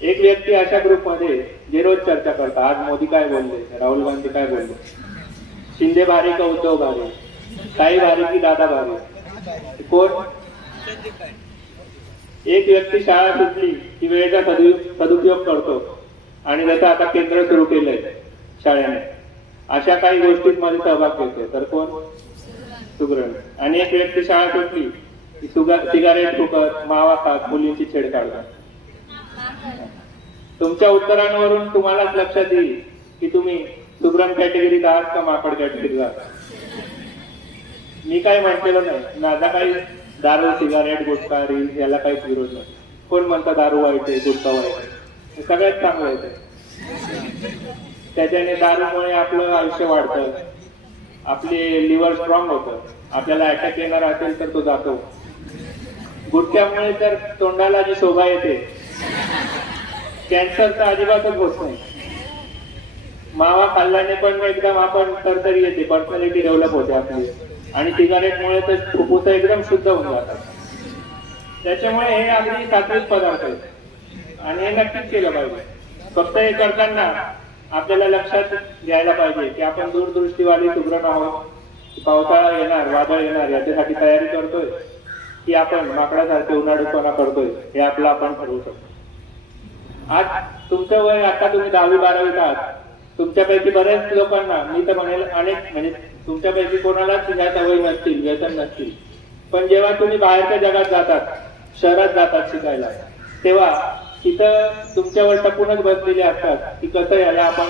एक व्यक्ती अशा ग्रुप मध्ये जे रोज चर्चा करतात, आज मोदी काय बोलले, राहुल गांधी काय बोलले, शिंदे भारी का उद्धव भारी, ताई भारी की दादा भारी, कोण? एक व्यक्ती शाळा सुटली की वेळेचा सदुपयोग करतो आणि जसं आता केंद्र सुरू केलंय शाळेने, अशा काही गोष्टींमध्ये सहभाग घेतो, तर कोण? सुगरण. आणि एक व्यक्ती शाळा सुटली की सिगारेट फुकत, मावा खात, मुलींची छेड काढतात. तुमच्या उत्तरांवरून तुम्हालाच लक्षात येईल की तुम्ही सुगरण कॅटेगरीत आहात का माकड कॅटेगरीत आहात. मी काय म्हटलेलं नाही, माझा काही दारू, सिगारेट, गुटखा, रील्स याला काहीच विरोध नाही. कोण म्हणतं दारू वाईट आहे, गुटखा वाईट आहे, हे सगळ्यात चांगलं आहे. त्याच्याने दारूमुळे आपलं आयुष्य वाढतं, आपले लिव्हर स्ट्रॉंग होतं, आपल्याला अटॅक येणार असेल तर तो जातो. गुटख्यामुळे तर तोंडाला जी शोभा येते, कॅन्सर तर अजिबातच होत नाही. मावा खाल्ल्याने पण एकदम आपण तरतरी येते, पर्सनॅलिटी डेव्हलप होते आपली. आणि सिगारेटमुळे तर फुफ्फुस एकदम शुद्ध होऊन जातात. त्याच्यामुळे हे अगदी सात्विक पदार्थ आहेत आणि हे नक्कीच केलं पाहिजे. फक्त हे करताना आपल्याला लक्षात घ्यायला पाहिजे की आपण दूरदृष्टीवाली सुगरण आहोत. पावसाळा येणार, वादळ येणार याच्यासाठी तयारी करतोय की आपण माकडासारखे उन्हाळूपणा करतोय, हे आपलं आपण ठरवू शकतो. आज तुमचं वय, आता तुम्ही 10वी-12वीत आहात. तुमच्यापैकी बऱ्याच लोकांना, मी तर म्हणेल अनेक, म्हणजे तुमच्यापैकी कोणालाच ह्या सवयी नसतील, व्यसन नसतील. पण जेव्हा तुम्ही बाहेरच्या जगात जातात, शहरात जातात शिकायला, तेव्हा तिथं तुमच्यावर टपूनच बसलेले असतात की कसं याला आपण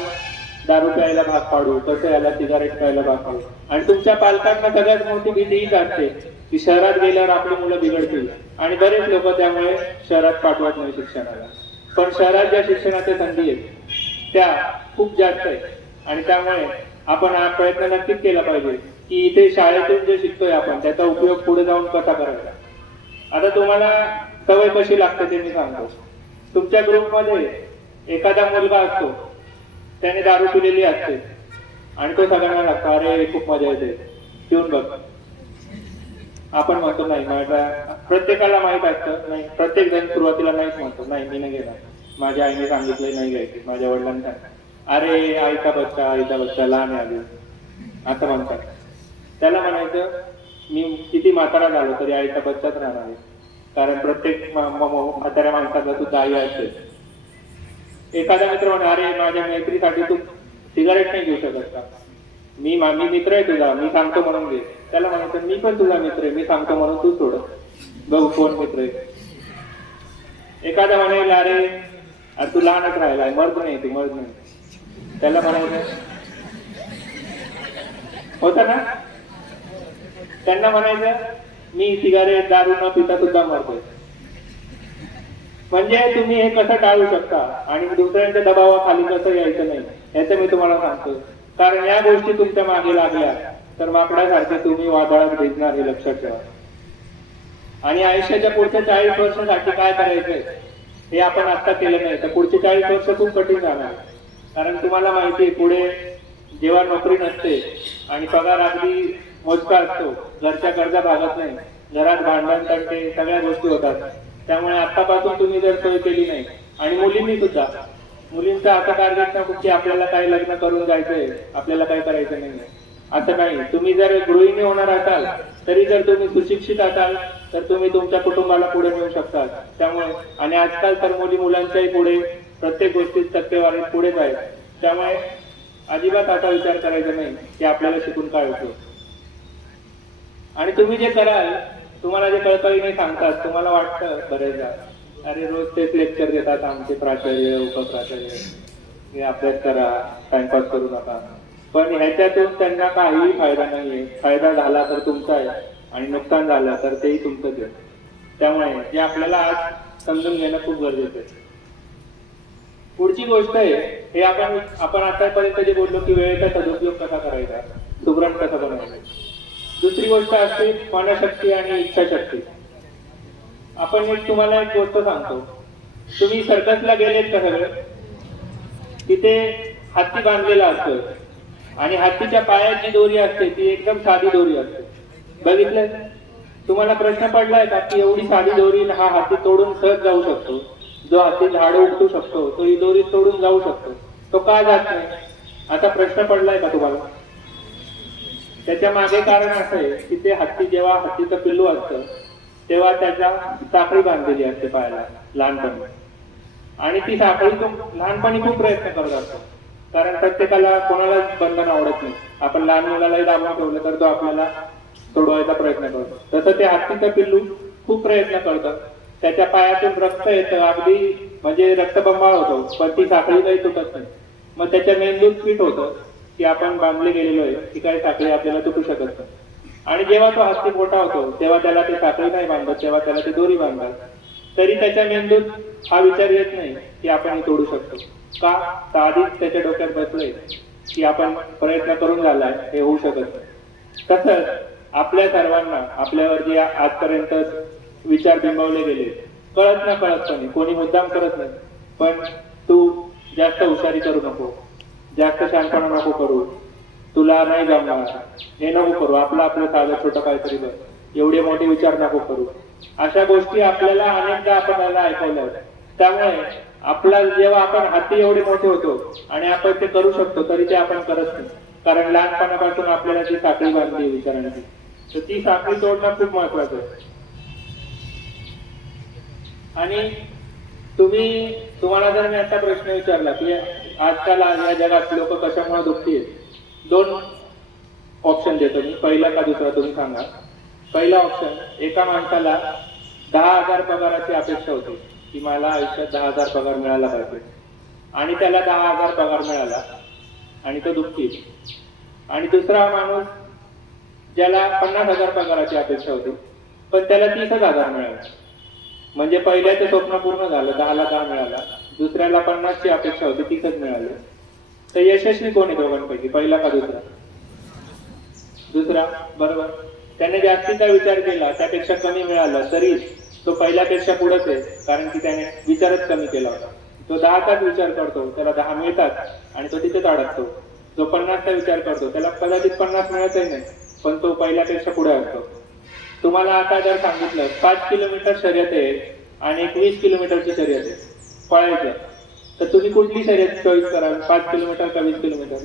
दारू प्यायला भाग पाडू, कसं याला सिगारेट प्यायला भाग पाडू. आणि तुमच्या पालकांना सगळ्यात मोठी भीती हीच असते की शहरात गेल्यावर आपली मुलं बिघडतील. आणि बरेच लोक त्यामुळे शहरात पाठवत नाही शिक्षणाला. पण शहरात ज्या शिक्षणाच्या संधी आहेत त्या खूप जास्त आहेत आणि त्यामुळे आपण हा प्रयत्न नक्कीच केला पाहिजे की इथे शाळेतून जे शिकतोय आपण त्याचा उपयोग पुढे जाऊन कसा करायचा. आता तुम्हाला सवय कशी लागते ते मी सांगतो. तुमच्या ग्रुपमध्ये एखादा मुलगा असतो, त्याने दारू पिलेली असते आणि तो सगळ्यांना लागतो, अरे खूप मजा येते, पिऊन बघ. आपण म्हणतो नाही, माझ्या प्रत्येकाला माहित असतं, नाही प्रत्येक जण सुरुवातीला नाहीच म्हणतो, नाही मी नाही घेणार, माझ्या आईने सांगितलंय नाही घ्यायची, माझ्या वडिलांनी सांगितलं, अरे आईचा बच्चा लहान आहे अजून असं म्हणतात. त्याला म्हणायचं मी किती म्हातारा झालो तरी आईचा बच्चाच राहणार आहे, कारण प्रत्येक म्हाताऱ्या माणसाला सुद्धा आई असते. एखादा मित्र म्हणा, अरे माझ्या मैत्रीसाठी तू सिगारेट नाही घेऊ शकत का, मी मित्र आहे तुझा, मी सांगतो म्हणून घे. त्याला म्हणायचं मी पण तुझा मित्र आहे, मी सांगतो म्हणून तू सोड, बघ कोण मित्र आहे. एखादा म्हणायला, अरे तू लहानच राहिलाय, मर्द नाही तू, मर्द नाही. त्याला म्हणायचं होतं ना, त्यांना म्हणायचं मी सिगारेट दारू न पिता सुद्धा मरतोय. म्हणजे तुम्ही हे कसं टाळू शकता आणि दुसऱ्यांच्या दबावाखाली कसं यायचं नाही याचं मी तुम्हाला सांगतो. कारण या गोष्टी तुमच्या मागे लागल्या तर माकडासारखे तुम्ही वादळात भिजणार हे लक्षात ठेवा. आणि आयुष्याच्या पुढच्या 40 वर्षांसाठी काय करायचंय हे आपण आता केलं नाही तर पुढचे 40 वर्ष खूप कठीण जाणार. कारण तुम्हाला माहिती आहे पुढे जेव्हा नोकरी नसते आणि पगार अगदी मोजका असतो, घरच्या कर्जा भागत नाही, घरात भांडण तंटे सगळ्या गोष्टी होतात. त्यामुळे आतापासून तुम्ही जर सोय केली नाही, आणि मुलींनी सुद्धा, मुलींचा असा टार्गेट नको की आपल्याला काही लग्न करून जायचंय, आपल्याला काही करायचं नाही, असं नाही. तुम्ही जर गृहिणी होणार असाल तरी जर तुम्ही सुशिक्षित असाल तर तुम्ही तुमच्या कुटुंबाला पुढे नेऊ शकता. त्यामुळे आणि आजकाल तर मुलांच्याही पुढे प्रत्येक गोष्टीत टक्केवारी पुढेच आहे. त्यामुळे अजिबात असा विचार करायचा नाही की आपल्याला शिकून काय होतं. आणि तुम्ही जे कराल, तुम्हाला जे कळकळीने सांगतात, तुम्हाला वाटतं बरेचदा अरे रोज तेच लेक्चर देतात आमचे प्राचार्य उपप्राचार्य, हे अभ्यास करा, टाइमपास करू नका. पण ह्याच्यातून त्यांना काहीही फायदा नाहीये. फायदा झाला तर तुमचा आहे आणि नुकसान झालं तर तेही तुमचंच आहे. त्यामुळे जे आपल्याला आज समजून घेणं खूप गरजेचं आहे. पुढची गोष्ट आहे हे आपण आतापर्यंत जे बोललो की वेळेचा सदुपयोग कसा करायचा, सुग्रण कसा बनवायचा. दुसरी गोष्ट असते मनशक्ती आणि इच्छाशक्ती. आपण तुम्हाला एक गोष्ट सांगतो, तुम्ही सर्कसला गेलेत का सगळे, तिथे हत्ती बांधलेला असतो आणि हत्तीच्या पायात जी दोरी असते ती एकदम साधी दोरी असते, बघितलं. तुम्हाला प्रश्न पडलाय का की एवढी साधी दोरी हा हत्ती तोडून सहज जाऊ शकतो, जो हत्ती झाड उपटू शकतो तो ही दोरी तोडून जाऊ शकतो, तो का जात नाही, असा प्रश्न पडलाय का तुम्हाला. त्याच्या मागे कारण असं आहे की ते हत्ती जेव्हा हत्तीचं पिल्लू असतं तेव्हा त्याच्या साखळी बांधलेली असते पायाला लहानपणी, आणि ती साखळी तो लहानपणी खूप प्रयत्न करत असतो. कारण प्रत्येकाला कोणालाच बंधन आवडत नाही. आपण लहान मुलालाही दाबून ठेवलं तर तो आपल्याला सोडवायचा प्रयत्न करतो. तसं ते हत्तीचं पिल्लू खूप प्रयत्न करतं, त्याच्या पायातून रक्त येतं, अगदी म्हणजे रक्तबंबाळ होतो, पण ती साखळी काही तुटत नाही. मग त्याच्या मेंदूत फिट होतं की आपण बांधले गेलेलो आहे, ती काही साखळी आपल्याला तुटू शकत नाही. आणि जेव्हा तो हत्ती मोठा होतो तेव्हा त्याला ते साखळी नाही बांधत, तेव्हा त्याला ती दोरी बांधतात. तरी त्याच्या मेंदूत हा विचार येत नाही की आपण हे तोडू शकतो. का तर आधीच त्याच्या डोक्यात बसलंय की आपण प्रयत्न करून झालाय, हे होऊ शकत नाही. तसंच आपल्या सर्वांना आपल्यावर जे आजपर्यंत विचार बिंबवले गेले, कळत ना कळतपणे, कोणी मुद्दाम करत नाही, पण तू जास्त हुशारी करू नको, जास्त शहाणपणा नको करू, तुला नाही जमणार, हे नको करू, आपलं साधं छोटं काहीतरी बघ, एवढे मोठे विचार नको करू, अशा गोष्टी आपल्याला अनेकदा आपल्याला ऐकवल्या होत्या. त्यामुळे आपला जेव्हा आपण हत्ती एवढे मोठे होतो आणि आपण ते करू शकतो तरी ते आपण करत नाही, कारण लहानपणापासून आपल्याला ती साखळी बांधली विचारांची. तर ती साखळी तोडणं खूप महत्वाचं आहे. आणि तुम्हाला जर मी आता प्रश्न विचारला की आजकाल या जगात लोक कशामुळे दुःखी आहेत, 2 ऑप्शन देतो मी, पहिला का दुसरा तुम्ही सांगा. पहिला ऑप्शन, एका माणसाला 10,000 पगाराची अपेक्षा होती की मला आयुष्यात 10,000 पगार मिळाला पाहिजे, आणि त्याला 10,000 पगार मिळाला आणि तो दुःखी. आणि दुसरा माणूस ज्याला 50,000 पगाराची अपेक्षा होती पण त्याला 30,000 मिळाला, म्हणजे पहिल्याचं स्वप्न पूर्ण झालं, 10ला 10 मिळाला. दुसऱ्याला 50ची अपेक्षा होती, 30च मिळाले. तर यशस्वी कोण आहे दोघांपैकी, पहिला का दुसरा? दुसरा, बरोबर. त्याने जास्तीचा विचार केला, त्यापेक्षा कमी मिळालं तरी तो पहिल्यापेक्षा पुढेच आहे, कारण की त्याने विचारच कमी केला होता. तो 10चाच विचार करतो, त्याला 10 मिळतात आणि तो तिथेच अडकतो. जो 50चा विचार करतो त्याला कदाचित 50 मिळतही नाही, पण तो पहिल्यापेक्षा पुढे असतो. तुम्हाला आता जर सांगितलं 5 किलोमीटर शर्यत आहे आणि एक 20 किलोमीटरची शर्यत आहे पळायचं, तर तुम्ही कुठली शर्यत चॉईस कराल, 5 किलोमीटर का 20 किलोमीटर?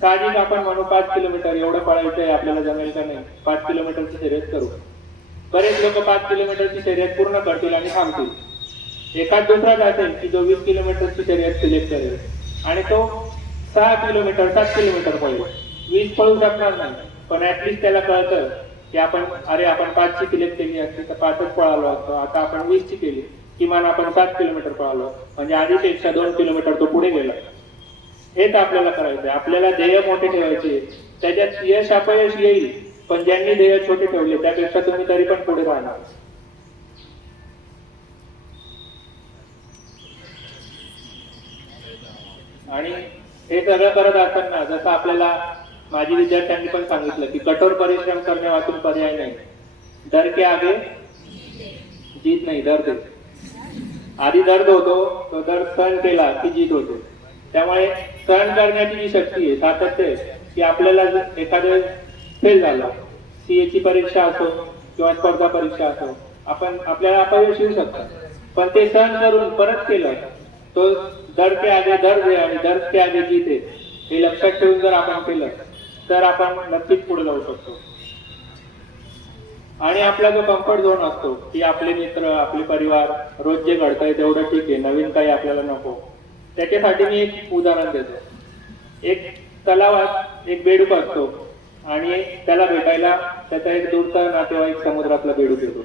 साहजिक आपण म्हणू 5 किलोमीटर, एवढं पळायचं आहे आपल्याला, जमेल का नाही, 5 किलोमीटरची शर्यत करू. बरेच लोक 5 किलोमीटरची शर्यत पूर्ण करतील आणि थांबतील. एखाद दुसराच असेल की जो 20 किलोमीटरची शर्यत सिलेक्ट करेल आणि तो 6 किलोमीटर 7 किलोमीटर पळेल. 20 पळू शकणार नाही, पण ऍटलिस्ट त्याला कळतं की आपण 5ची सिलेक्ट केली असती तर 5च पळालो असतो, आता आपण 20ची केली, किमान आपण 7 किलोमीटर पळालो, म्हणजे आधीपेक्षा 2 किलोमीटर तो पुढे गेला. हेच आपल्याला करायचंय. आपल्याला ध्येय मोठे ठेवायचे, त्याच्यात यश अपयश येईल, पण ज्यांनी ध्येय छोटे ठेवले त्यापेक्षा तुम्ही तरी पण पुढे राहणार. आणि हे सगळं करत असताना जसं आपल्याला माझी विद्यार्थ्यांनी पण सांगितलं की कठोर परिश्रम करणे वाचून पर्याय नाही. डर के आगे जीत नाही, दर्द आहे. आधी दर्द होतो, तो दर्द सहन केला की जीत होते. त्यामुळे सहन करण्याची जी शक्ती आहे, सातत्य आहे, की आपल्याला एखादं फेल झाला, सीएची परीक्षा असो किंवा स्पर्धा परीक्षा असो, आपल्याला अपयश येऊ शकतं, पण ते सहन करून परत केलं, तो दर्द के आगे दर्द आहे आणि दर्द के आगे जीत आहे, हे लक्षात ठेवून जर आपण केलं तर आपण नक्कीच पुढे जाऊ शकतो. आणि आपला जो कम्फर्ट झोन असतो की आपले मित्र, आपले परिवार, रोज जे घडतंय तेवढं ठीक आहे, नवीन काही आपल्याला नको, त्याच्यासाठी मी एक उदाहरण देतो. एक तलावात एक बेडूक असतो आणि त्याला भेटायला त्याचा एक दूरचा नातेवाईक समुद्रातला बेडूक येतो.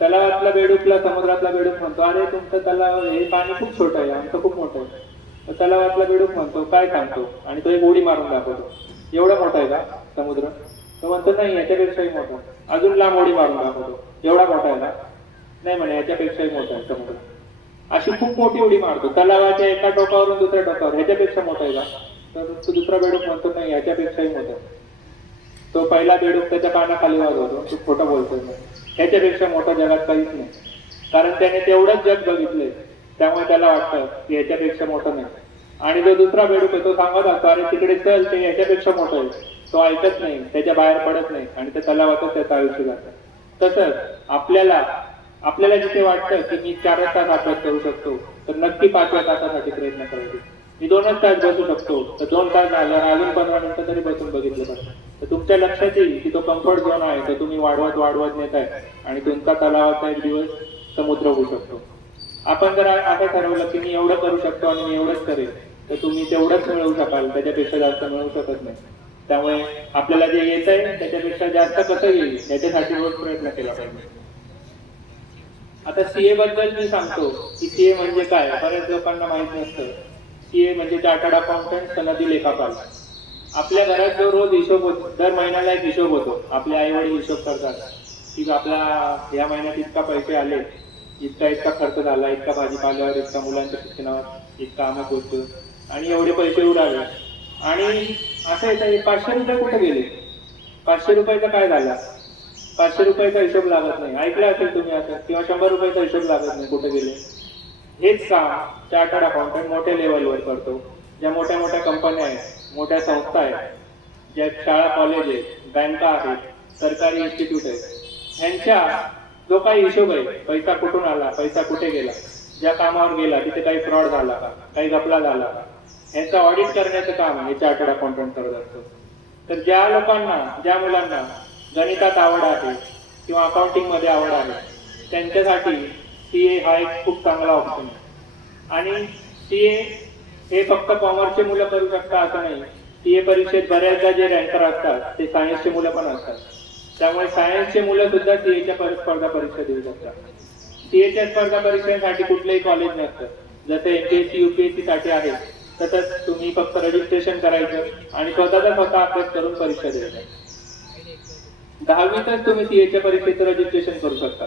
तलावातला बेडूकला समुद्रातला बेडूक म्हणतो, अरे तुमचं तलाव हे पाणी खूप छोटं आहे, आमचं खूप मोठं आहे. तर तलावातला बेडूक म्हणतो, काय सांगतो, आणि तो एक उडी मारून दाखवतो. एवढा मोठा आहे का समुद्र? तो म्हणतो नाही, याच्यापेक्षाही मोठा. अजून लांब उडी मारून दाखवतो, एवढा मोठा आहे का? नाही म्हणे, याच्यापेक्षाही मोठा आहे समुद्र. अशी खूप मोठी उडी मारतो, तलावाच्या एका टोकावरून दुसऱ्या टोकावर, ह्याच्यापेक्षा मोठा आहे का? तर तो दुसरा बेडूक म्हणतो नाही, याच्यापेक्षाही मोठा. तो पहिला बेडूक त्याच्या कानाखाली वाजवतो, तो खोटं बोलतोय, ह्याच्यापेक्षा मोठं जगात काहीच नाही. कारण त्याने तेवढंच जग बघितलंय, त्यामुळे त्याला वाटतं की ह्याच्यापेक्षा मोठं नाही. आणि जो दुसरा बेडूक आहे तो सांगत असतो, अरे तिकडे चल, ते ह्याच्यापेक्षा मोठं आहे. तो ऐकत नाही, त्याच्या बाहेर पडत नाही आणि त्या तलावातच त्याचं आयुष्य जातं. तसंच आपल्याला जिथे वाटतं की मी 4 तास अभ्यास करू शकतो, तर नक्की 5व्या तासासाठी प्रयत्न करायचे. मी 2च तास बसू शकतो, तर 2 तास झाल्यावर अजून 15 मिनिटं तरी बसून बघितलं पाहिजे. तर तुमच्या लक्षात येईल की तो कम्फर्ट झोन आहे, तो तुम्ही वाढवत नेताय आणि तुमचा तलावाचा एक दिवस समुद्र होऊ शकतो. आपण जर असं ठरवलं की मी एवढं करू शकतो आणि मी एवढंच करेल, तर तुम्ही तेवढंच मिळवू शकाल, त्याच्यापेक्षा जास्त मिळवू शकत नाही. त्यामुळे आपल्याला जे येत आहे त्याच्यापेक्षा जास्त कसं येईल याच्यासाठी रोज प्रयत्न केला पाहिजे. आता सीए बद्दल मी सांगतो की सीए म्हणजे काय, बऱ्याच लोकांना माहित नसतं. सीए म्हणजे चार्टर्ड अकाउंटंट, सनदी लेखापाल. आपल्या घरात जो रोज हिशोब होतो, दर महिन्याला एक हिशोब होतो. आपले आई वडील हिशोब करतात की आपला या महिन्यात इतका पैसे आले, इतका खर्च झाला, इतका भाजीपाल्यावर, इतका मुलांच्या शिक्षणावर, इतका अमुक होतो आणि एवढे पैसे उडाले. आणि असं येतं 500 रुपये कुठे गेले, 500 रुपयाचा काय झाला, 500 रुपयाचा हिशोब लागत नाही. ऐकलं असेल तुम्ही असं, किंवा 100 रुपयाचा हिशोब लागत नाही, कुठे गेले. हेच काम चार्टर्ड अकाउंटंट मोठ्या लेवलवर करतो. ज्या मोठ्या मोठ्या कंपन्या आहेत, मोठ्या संस्था आहेत, ज्या शाळा कॉलेज आहेत, बँका आहेत, सरकारी इन्स्टिट्यूट आहेत, ह्यांच्या जो काही हिशोब आहे, पैसा कुठून आला, पैसा कुठे गेला, ज्या कामावर गेला तिथे काही फ्रॉड झाला का, काही घपला झाला का, यांचं ऑडिट करण्याचं काम हे चार्टर्ड अकाउंटंट करत असतो. तर ज्या लोकांना, ज्या मुलांना गणितात आवड आहे किंवा अकाउंटिंग मध्ये आवड आहे, त्यांच्यासाठी सीए हा एक खूप चांगला ऑप्शन आहे. आणि सीए हे फक्त कॉमर्सचे मुलं करू शकतात असं नाही. सीए परीक्षेत बऱ्याचदा जे रँकर असतात ते सायन्सचे मुलं पण असतात. त्यामुळे सायन्सचे मुलं सुद्धा सीएच्या स्पर्धा परीक्षा देऊ शकतात. सीएच्या स्पर्धा परीक्षेसाठी कुठलंही कॉलेज नसतं. जसं एमपीएससी युपीएससी साठी आहे, तसंच तुम्ही फक्त रजिस्ट्रेशन करायचं आणि स्वतः अभ्यास करून परीक्षा द्यायच्या. 10वीतच तुम्ही सीएच्या परीक्षेचं रजिस्ट्रेशन करू शकता.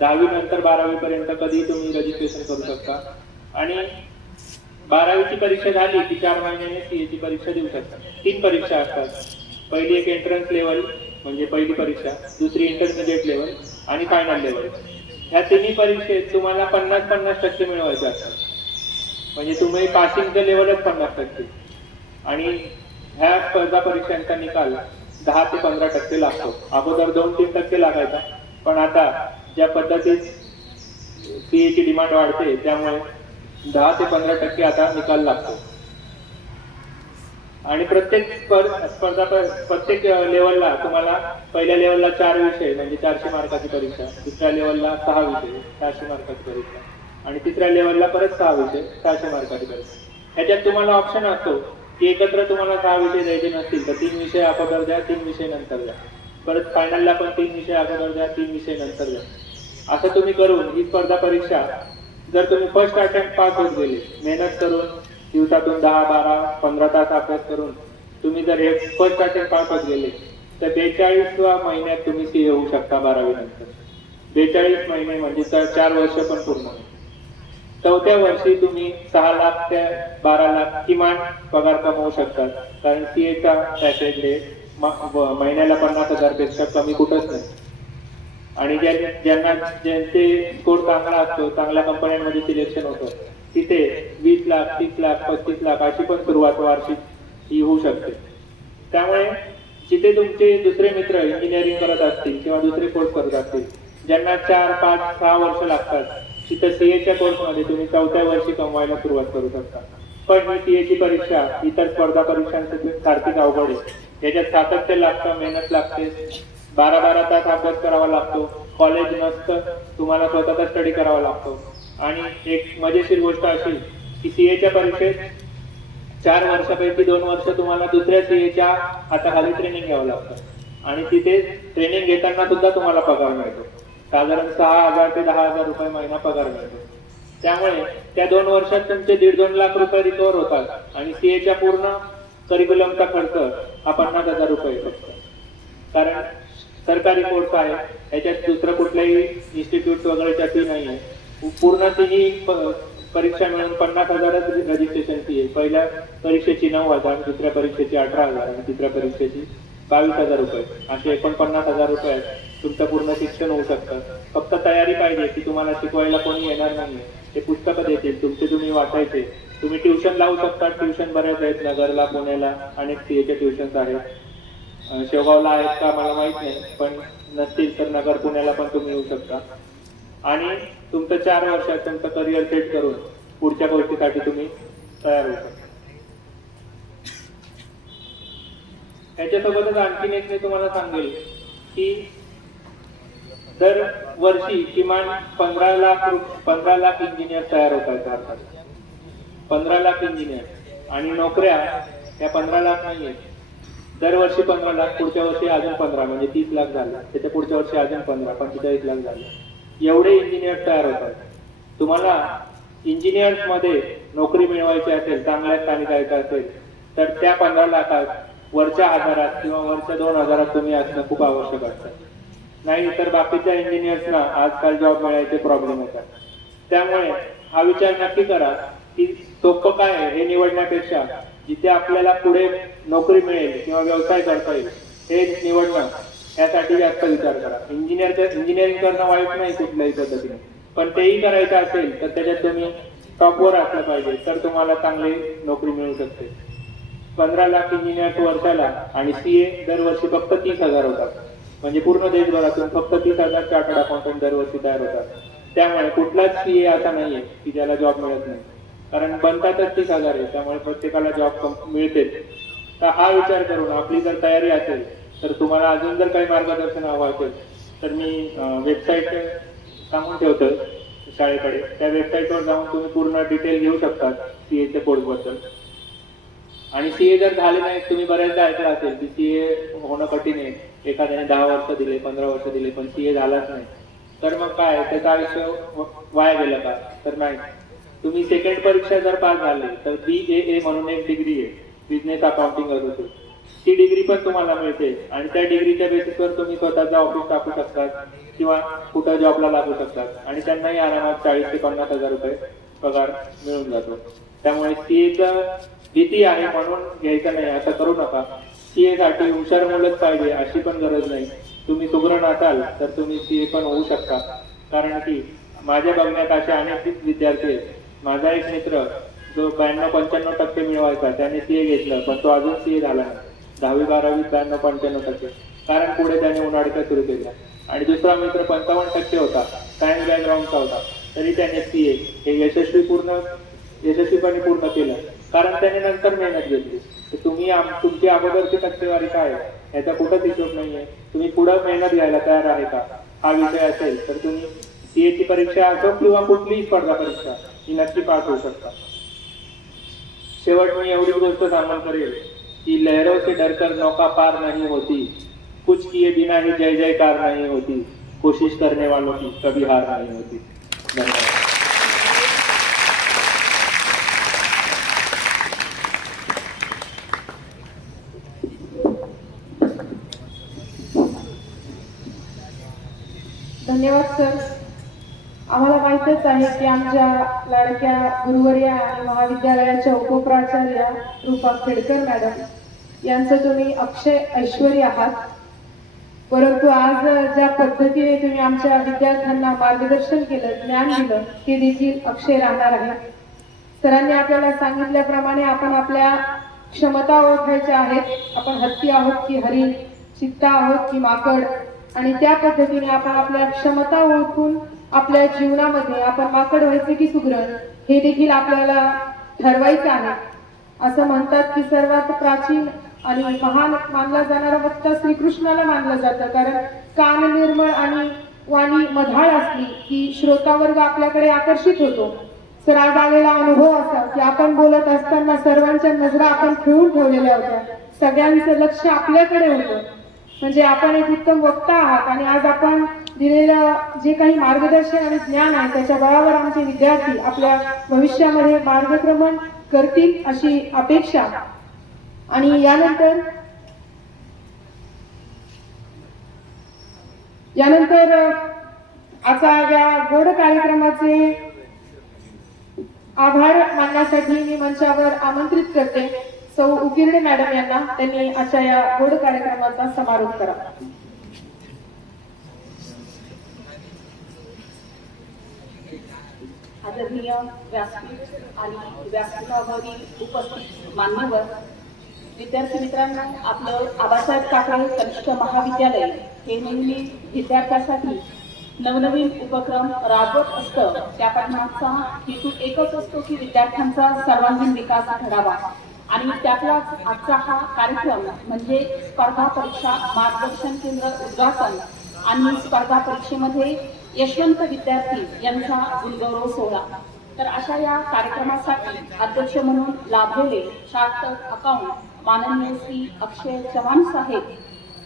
10वी नंतर 12वी पर्यंत कधी तुम्ही रजिस्ट्रेशन करू शकता आणि 12वीची परीक्षा झाली की 4 महिन्याने सीएची परीक्षा देऊ शकता. 3 परीक्षा असतात. पहिली एक एंट्रन्स लेवल म्हणजे पहिली परीक्षा, दुसरी इंटरमिजिएट लेवल आणि फायनल लेवल. ह्या तिन्ही परीक्षेत तुम्हाला 50-50% मिळवायचे असतात. म्हणजे तुम्ही पासिंगचं लेवलच 50% आणि ह्या स्पर्धा परीक्षांचा निकाल 10 ते 15% लागतो. अगोदर 2-3% लागायचा, पण आता ज्या पद्धतीत सीएची डिमांड वाढते त्यामुळे 10 ते 15% आता निकाल लागतो. आणि प्रत्येक लेवलला तुम्हाला पहिल्या लेवलला 4 विषय म्हणजे 400 मार्काची परीक्षा, दुसऱ्या लेवलला 6 विषय 400 मार्काची परीक्षा आणि तिसऱ्या लेवलला परत 6 विषय 400 मार्काची परीक्षा. ह्याच्यात तुम्हाला ऑप्शन असतो की एकत्र तुम्हाला 6 विषय द्यायचे नसतील तर 3 विषय अगोदर द्या, 3 विषय नंतर द्या. परत फायनलला पण 3 विषय अगोदर द्या, 3 विषय नंतर द्या. असं तुम्ही करून ही स्पर्धा परीक्षा जर तुम्ही फर्स्ट अटेम्प्ट पास होत गेले, मेहनत करून दिवसातून 10, 12, 15 तास अभ्यास करून तुम्ही जर हे फर्स्ट अटेम्प्ट पास होत गेले तर 42व्या महिन्यात तुम्ही सीए होऊ शकता 12वी नंतर. 42 महिने म्हणजे 4 वर्ष पण पूर्ण. 4थ्या वर्षी तुम्ही 6 लाख ते 12 लाख किमान पगार कमवू शकतात. कारण सीएचा पॅकेज हे महिन्याला 50,000 पेक्षा कमी कुठंच नाही. आणि ज्यांचे स्कोर चांगला असतो, चांगल्या कंपन्यांमध्ये सिलेक्शन होतं, तिथे 20 लाख 30 लाख 35 लाख अशी पण सुरुवात वार्षिक ही होऊ शकते. त्यामुळे जिथे तुमचे दुसरे मित्र इंजिनिअरिंग करत असतील किंवा दुसरे कोर्स करत असतील ज्यांना 4, 5, 6 वर्ष लागतात, तिथं सीएच्या कोर्समध्ये तुम्ही 4थ्या वर्षी कमवायला सुरुवात करू शकता. पण ही सीएची परीक्षा इतर स्पर्धा परीक्षांसाठी सारखीच अवघड आहे. याच्यात सातत्य लागतं, मेहनत लागते, 12-12 तास अभ्यास करावा लागतो, कॉलेज नसतं, तुम्हाला स्वतःचा स्टडी करावा लागतो. आणि एक मजेशीर गोष्ट अशी की सीएच्या परीक्षेत 4 वर्षापैकी 2 वर्ष तुम्हाला दुसऱ्या सीएच्या हाताखाली ट्रेनिंग घ्यावं लागतं आणि तिथे ट्रेनिंग घेताना सुद्धा तुम्हाला पगार मिळतो. साधारण 6,000 ते 10,000 रुपये महिना पगार मिळतो. त्यामुळे त्या 2 वर्षात तुमचे 1.5-2 लाख रुपये रिकव्हर होतात आणि सीएच्या पूर्ण करिक्युलमचा खर्च हा 50,000 रुपये फक्त. कारण सरकारी कोर्स आहे, याच्यात दुसरं कुठल्याही इन्स्टिट्यूट वगैरेच्या फी नाही आहे. पूर्ण तिन्ही परीक्षा मिळून 50,000च रजिस्ट्रेशन फी आहे. पहिल्या परीक्षेची 9,000, दुसऱ्या परीक्षेची 18,000 आणि तिसऱ्या परीक्षेची 22,000 रुपये, असे 49,000 रुपयात तुमचं पूर्ण शिक्षण होऊ शकतं. फक्त तयारी पाहिजे की तुम्हाला शिकवायला कोणी येणार नाहीये, ते पुस्तकं देतील, तुमचे तुम्ही वाचायचे. तुम्ही ट्युशन लावू शकता. ट्युशन बऱ्याच आहेत, नगरला, पुण्याला अनेक सीएचे ट्युशन्स आहेत. शेवगावला आहेत का मला माहित नाही, पण नसतील तर नगर, पुण्याला पण तुम्ही येऊ शकता. आणि तुमचं 4 वर्षात तुमचं करिअर सेट करून पुढच्या गोष्टीसाठी तुम्ही तयार होऊ शकता. याच्यासोबतच आणखीन एक मी तुम्हाला सांगेल की दर वर्षी किमान 15 लाख इंजिनियर तयार होत आहेत भारतात. 15 लाख इंजिनियर आणि नोकऱ्या त्या 15 लाख नाही आहेत. दरवर्षी 15 लाख, पुढच्या वर्षी अजून 15 म्हणजे 30 लाख झाले, त्याच्या पुढच्या वर्षी अजून 15 45 लाख झाले. एवढे इंजिनियर तयार होतात. तुम्हाला इंजिनियर्स मध्ये नोकरी मिळवायची असेल, चांगल्या ठिकाणी जायचं असेल तर त्या 15 लाखात वरच्या 1000 किंवा वरच्या 2000 तुम्ही असणं खूप आवश्यक असतं. नाही तर बाकीच्या इंजिनियर्सना आजकाल जॉब मिळायचे प्रॉब्लेम येतात. त्यामुळे हा विचार नक्की करा की सोपं काय आहे हे निवडण्यापेक्षा जिथे आपल्याला पुढे नोकरी मिळेल किंवा व्यवसाय करता येईल हे निवडणं, यासाठी जास्त विचार करा. इंजिनिअरिंग करणं वाईट नाही कुठल्याही पद्धतीने, पण तेही करायचं असेल तर त्याच्यात तुम्ही टॉपवर असलं पाहिजे, तर तुम्हाला चांगली नोकरी मिळू शकते. 15 लाख इंजिनियर वर्षाला आणि सीए दरवर्षी फक्त 30,000 होतात. म्हणजे पूर्ण देशभरातून फक्त 30,000 चार्टर्ड अकाउंटंट दरवर्षी तयार होतात. त्यामुळे कुठलाच सीए असा नाहीये की ज्याला जॉब मिळत नाही, कारण बनतातच 30,000 आहे. त्यामुळे प्रत्येकाला जॉब मिळते. तर हा विचार करून आपली जर तयारी असेल तर तुम्हाला अजून जर काही मार्गदर्शन हवं असेल तर मी वेबसाईट सांगून ठेवतो शाळेकडे. त्या वेबसाईटवर जाऊन तुम्ही पूर्ण डिटेल घेऊ शकता सीएच्या कोर्सबद्दल. आणि सीए जर झाले नाही, तुम्ही बऱ्याचदा ऐकलं असेल की सीए होणं कठीण आहे, एखाद्याने 10 वर्ष दिले, 15 वर्ष दिले, पण सीए झालाच नाही, तर मग काय त्याचं आयुष्य वाया गेलं का? तर नाही. तुम्ही सेकंड परीक्षा जर पास झाले तर BAA म्हणून एक डिग्री आहे, बिझनेस अकाउंटिंग असोसिएट. ती डिग्री पण तुम्हाला मिळते आणि त्या डिग्रीच्या बेसिसवर तुम्ही स्वतःचं ऑफिस टाकू शकतात किंवा कुठं जॉबला लागू शकतात आणि त्यांनाही आरामात 40 ते 50 हजार रुपये पगार मिळून जातो. त्यामुळे सीएचं भीती आहे म्हणून घ्यायचं नाही असं करू नका. सीए साठी हुशार मुलंच पाहिजे अशी पण गरज नाही. तुम्ही सुगरण असाल तर तुम्ही सीए पण होऊ शकता. कारण की माझ्या बघण्यात असे अनेक विद्यार्थी आहेत. माझा एक मित्र जो 92-95% मिळवायचा त्याने सीए घेतलं पण तो अजून सीए झाला नाही. 10वी 12वी 92-95%, कारण पुढे त्याने उन्हाळ्याच्या सुरू केल्या. आणि दुसरा मित्र 55% होता, सायन्स बॅकग्राऊंडचा होता, तरी त्याने सीए हे यशस्वीपणे पूर्ण केलं कारण त्याने नंतर मेहनत घेतली. तर तुम्ही तुमची अगोदरची टक्केवारी काय आहे याचा कुठंच हिशोब नाहीये. तुम्ही पुढे मेहनत घ्यायला तयार आहे का हा विषय असेल तर तुम्ही सीएची परीक्षा असो किंवा कुठलीही स्पर्धा परीक्षा ही नक्की पास होऊ शकता. शेवट मी एवढी गोष्ट सांगून करेल की लहरों से डरकर नौका पार नहीं होती, कुछ किए बिना ही जय जयकार नहीं होती, कोशिश करने वालों की कभी हार नहीं होती. धन्यवाद. धन्यवाद सर. आम्हाला माहीतच आहे की आमच्या लाडक्या गुरुवर्या आणि महाविद्यालयाच्या उपप्राचार्या रूपा खेडकर मॅडम यांचं तुम्ही अक्षय ऐश्वर्य आहात. परंतु आज ज्या पद्धतीने तुम्ही आमच्या विद्यार्थ्यांना मार्गदर्शन केलं, ज्ञान दिलं, ते देखील अक्षय राहणार आहे. सरांनी आपल्याला सांगितल्याप्रमाणे आपण आपल्या क्षमता ओळखायच्या आहेत. आपण हत्ती आहोत की हरिण, चित्ता आहोत की माकड, आणि त्या पद्धतीने आपण आपल्या क्षमता ओळखून आपल्या जीवनामध्ये आपण माकड व्हायचे की सुगरण हे देखील आपल्याला ठरवायचं आहे. असं म्हणतात की सर्वात प्राचीन आणि महान मानला जाणारा वक्ता श्रीकृष्णाला मानलं जातं, कारण कान निर्मळ आणि वाणी मधाळ असली की श्रोतावर्ग आपल्याकडे आकर्षित होतो. तर आज आलेला अनुभव असा की आपण बोलत असताना सर्वांच्या नजरा आपण खिळून ठेवलेल्या होत्या. सगळ्यांचं लक्ष आपल्याकडे होतं. म्हणजे आपण एक उत्तम वक्ता आहात आणि आज आपण दिलेलं जे काही मार्गदर्शन आणि ज्ञान आहे त्याच्या बळावर आमचे विद्यार्थी आपल्या भविष्यामध्ये मार्गक्रमण करतील अशी अपेक्षा. आणि यानंतर आता या गोड कार्यक्रमाचे आभार मानण्यासाठी मी मंचावर आमंत्रित करते सौ उकिरडे मॅडम यांना. त्यांनी आजच्या या गोड कार्यक्रमाचा समारोप करा. आदरणीय व्यासपीठ आणि व्यासपीठावरील उपस्थित मान्यवर विद्यार्थी मित्रांनो, आपलं आबासाहेब काकडे कनिष्ठ महाविद्यालय हे नेहमी विद्यार्थ्यांसाठी नवनवीन उपक्रम राबवत असतं. त्या पाठीमागचा हेतू एकच असतो की विद्यार्थ्यांचा सर्वांगीण विकास घडावा. आणि त्यातलाच आजचा हा कार्यक्रम म्हणजे स्पर्धा परीक्षा मार्गदर्शन केंद्र उद्घाटन आणि स्पर्धा परीक्षेमध्ये यशवंत विद्यार्थी यांचा गुणगौरव सोहळा. तर अशा या कार्यक्रमासाठी अध्यक्ष म्हणून लाभलेले चार्टर्ड अकाउंट माननीय श्री अक्षय चव्हाण साहेब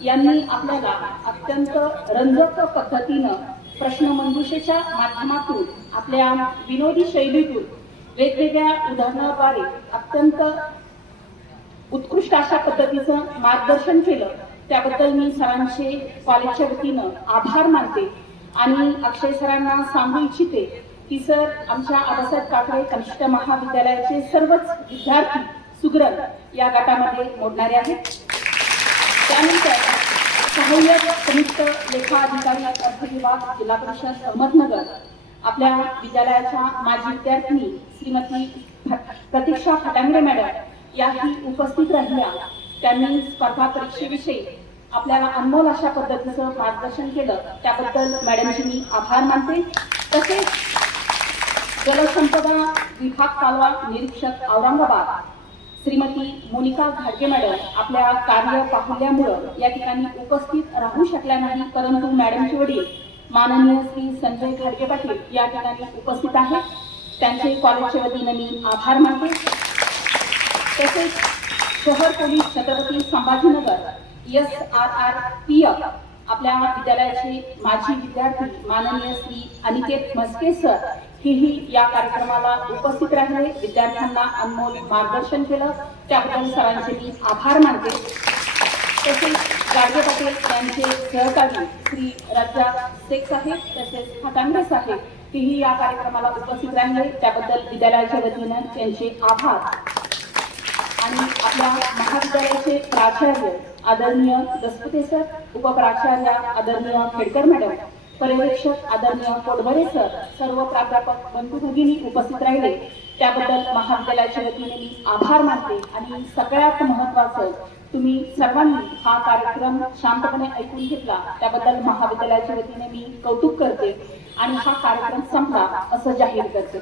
यांनी आपल्याला अत्यंत रंजक पद्धतीनं प्रश्नमंजुषेच्या माध्यमातून आपल्या विनोदी शैलीतून वेगवेगळ्या उदाहरणाद्वारे अत्यंत उत्कृष्ट अशा पद्धतीचं मार्गदर्शन केलं. त्याबद्दल मी सरांचे कॉलेजच्या वतीनं आभार मानते आणि अक्षय सरांना सांगू इच्छिते की सर आमच्या आबासाहेब काकडे कनिष्ठ महाविद्यालयाचे सर्वच विद्यार्थी सुगरण या गटामध्ये मोडणारे आहेत. त्यानंतर सहाय्यक कनिष्ठ लेखा अधिकारी अर्थ विभाग जिल्हा परिषद अहमदनगर आपल्या विद्यालयाच्या माजी विद्यार्थिनी श्रीमती प्रतीक्षा फटांगरे मॅडम याही उपस्थित राहिल्या. त्यांनी स्पर्धा परीक्षेविषयी आपल्याला अनमोल अशा पद्धतीचं मार्गदर्शन केलं. त्याबद्दल मॅडमचे मी आभार मानते. तसेच जलसंपदा विभाग कालवा निरीक्षक औरंगाबाद श्रीमती मोनिका घाडगे मॅडम आपल्या कार्य बाहुल्यामुळं या ठिकाणी उपस्थित राहू शकल्या नाही, परंतु मॅडमचे वडील माननीय श्री संजय घाडगे पाटील या ठिकाणी उपस्थित आहेत. त्यांचे कॉलेजच्या वतीनं मी आभार मानते. तसेच शहर पोलीस छत्रपती संभाजीनगर SRRPF आपल्या विद्यालयाचे माजी विद्यार्थी माननीय श्री अनिकेत म्हस्के सर हेही या कार्यक्रमाला उपस्थित राहिले, विद्यार्थ्यांना अनमोल मार्गदर्शन केलं. त्याबद्दल सरांचे मी आभार मानते. तसेच गाडगे पाटील यांचे सहकारी श्री रज्जाक शेख साहेब तसेच खटांगरे साहेब तेही या कार्यक्रमाला उपस्थित राहिले, त्याबद्दल विद्यालयाच्या वतीनं त्यांचे आभार. आणि आपल्या महाविद्यालयाचे प्राचार्य आदरणीय दसपते सर, उपप्राचार्य आदरणीय खेडकर मॅडम, पर्यवेक्षक आदरणीय कोडबरे सर, सर्व प्राध्यापक बंधू भगिनी उपस्थित राहिले, त्याबद्दल महाविद्यालयाच्या वतीने मी आभार मानते. आणि सगळ्यात महत्त्वाचं, तुम्ही सर्वांनी हा कार्यक्रम शांतपणे ऐकून घेतला, त्याबद्दल महाविद्यालयाच्या वतीने मी कौतुक करते आणि हा कार्यक्रम संपला असं जाहीर करते.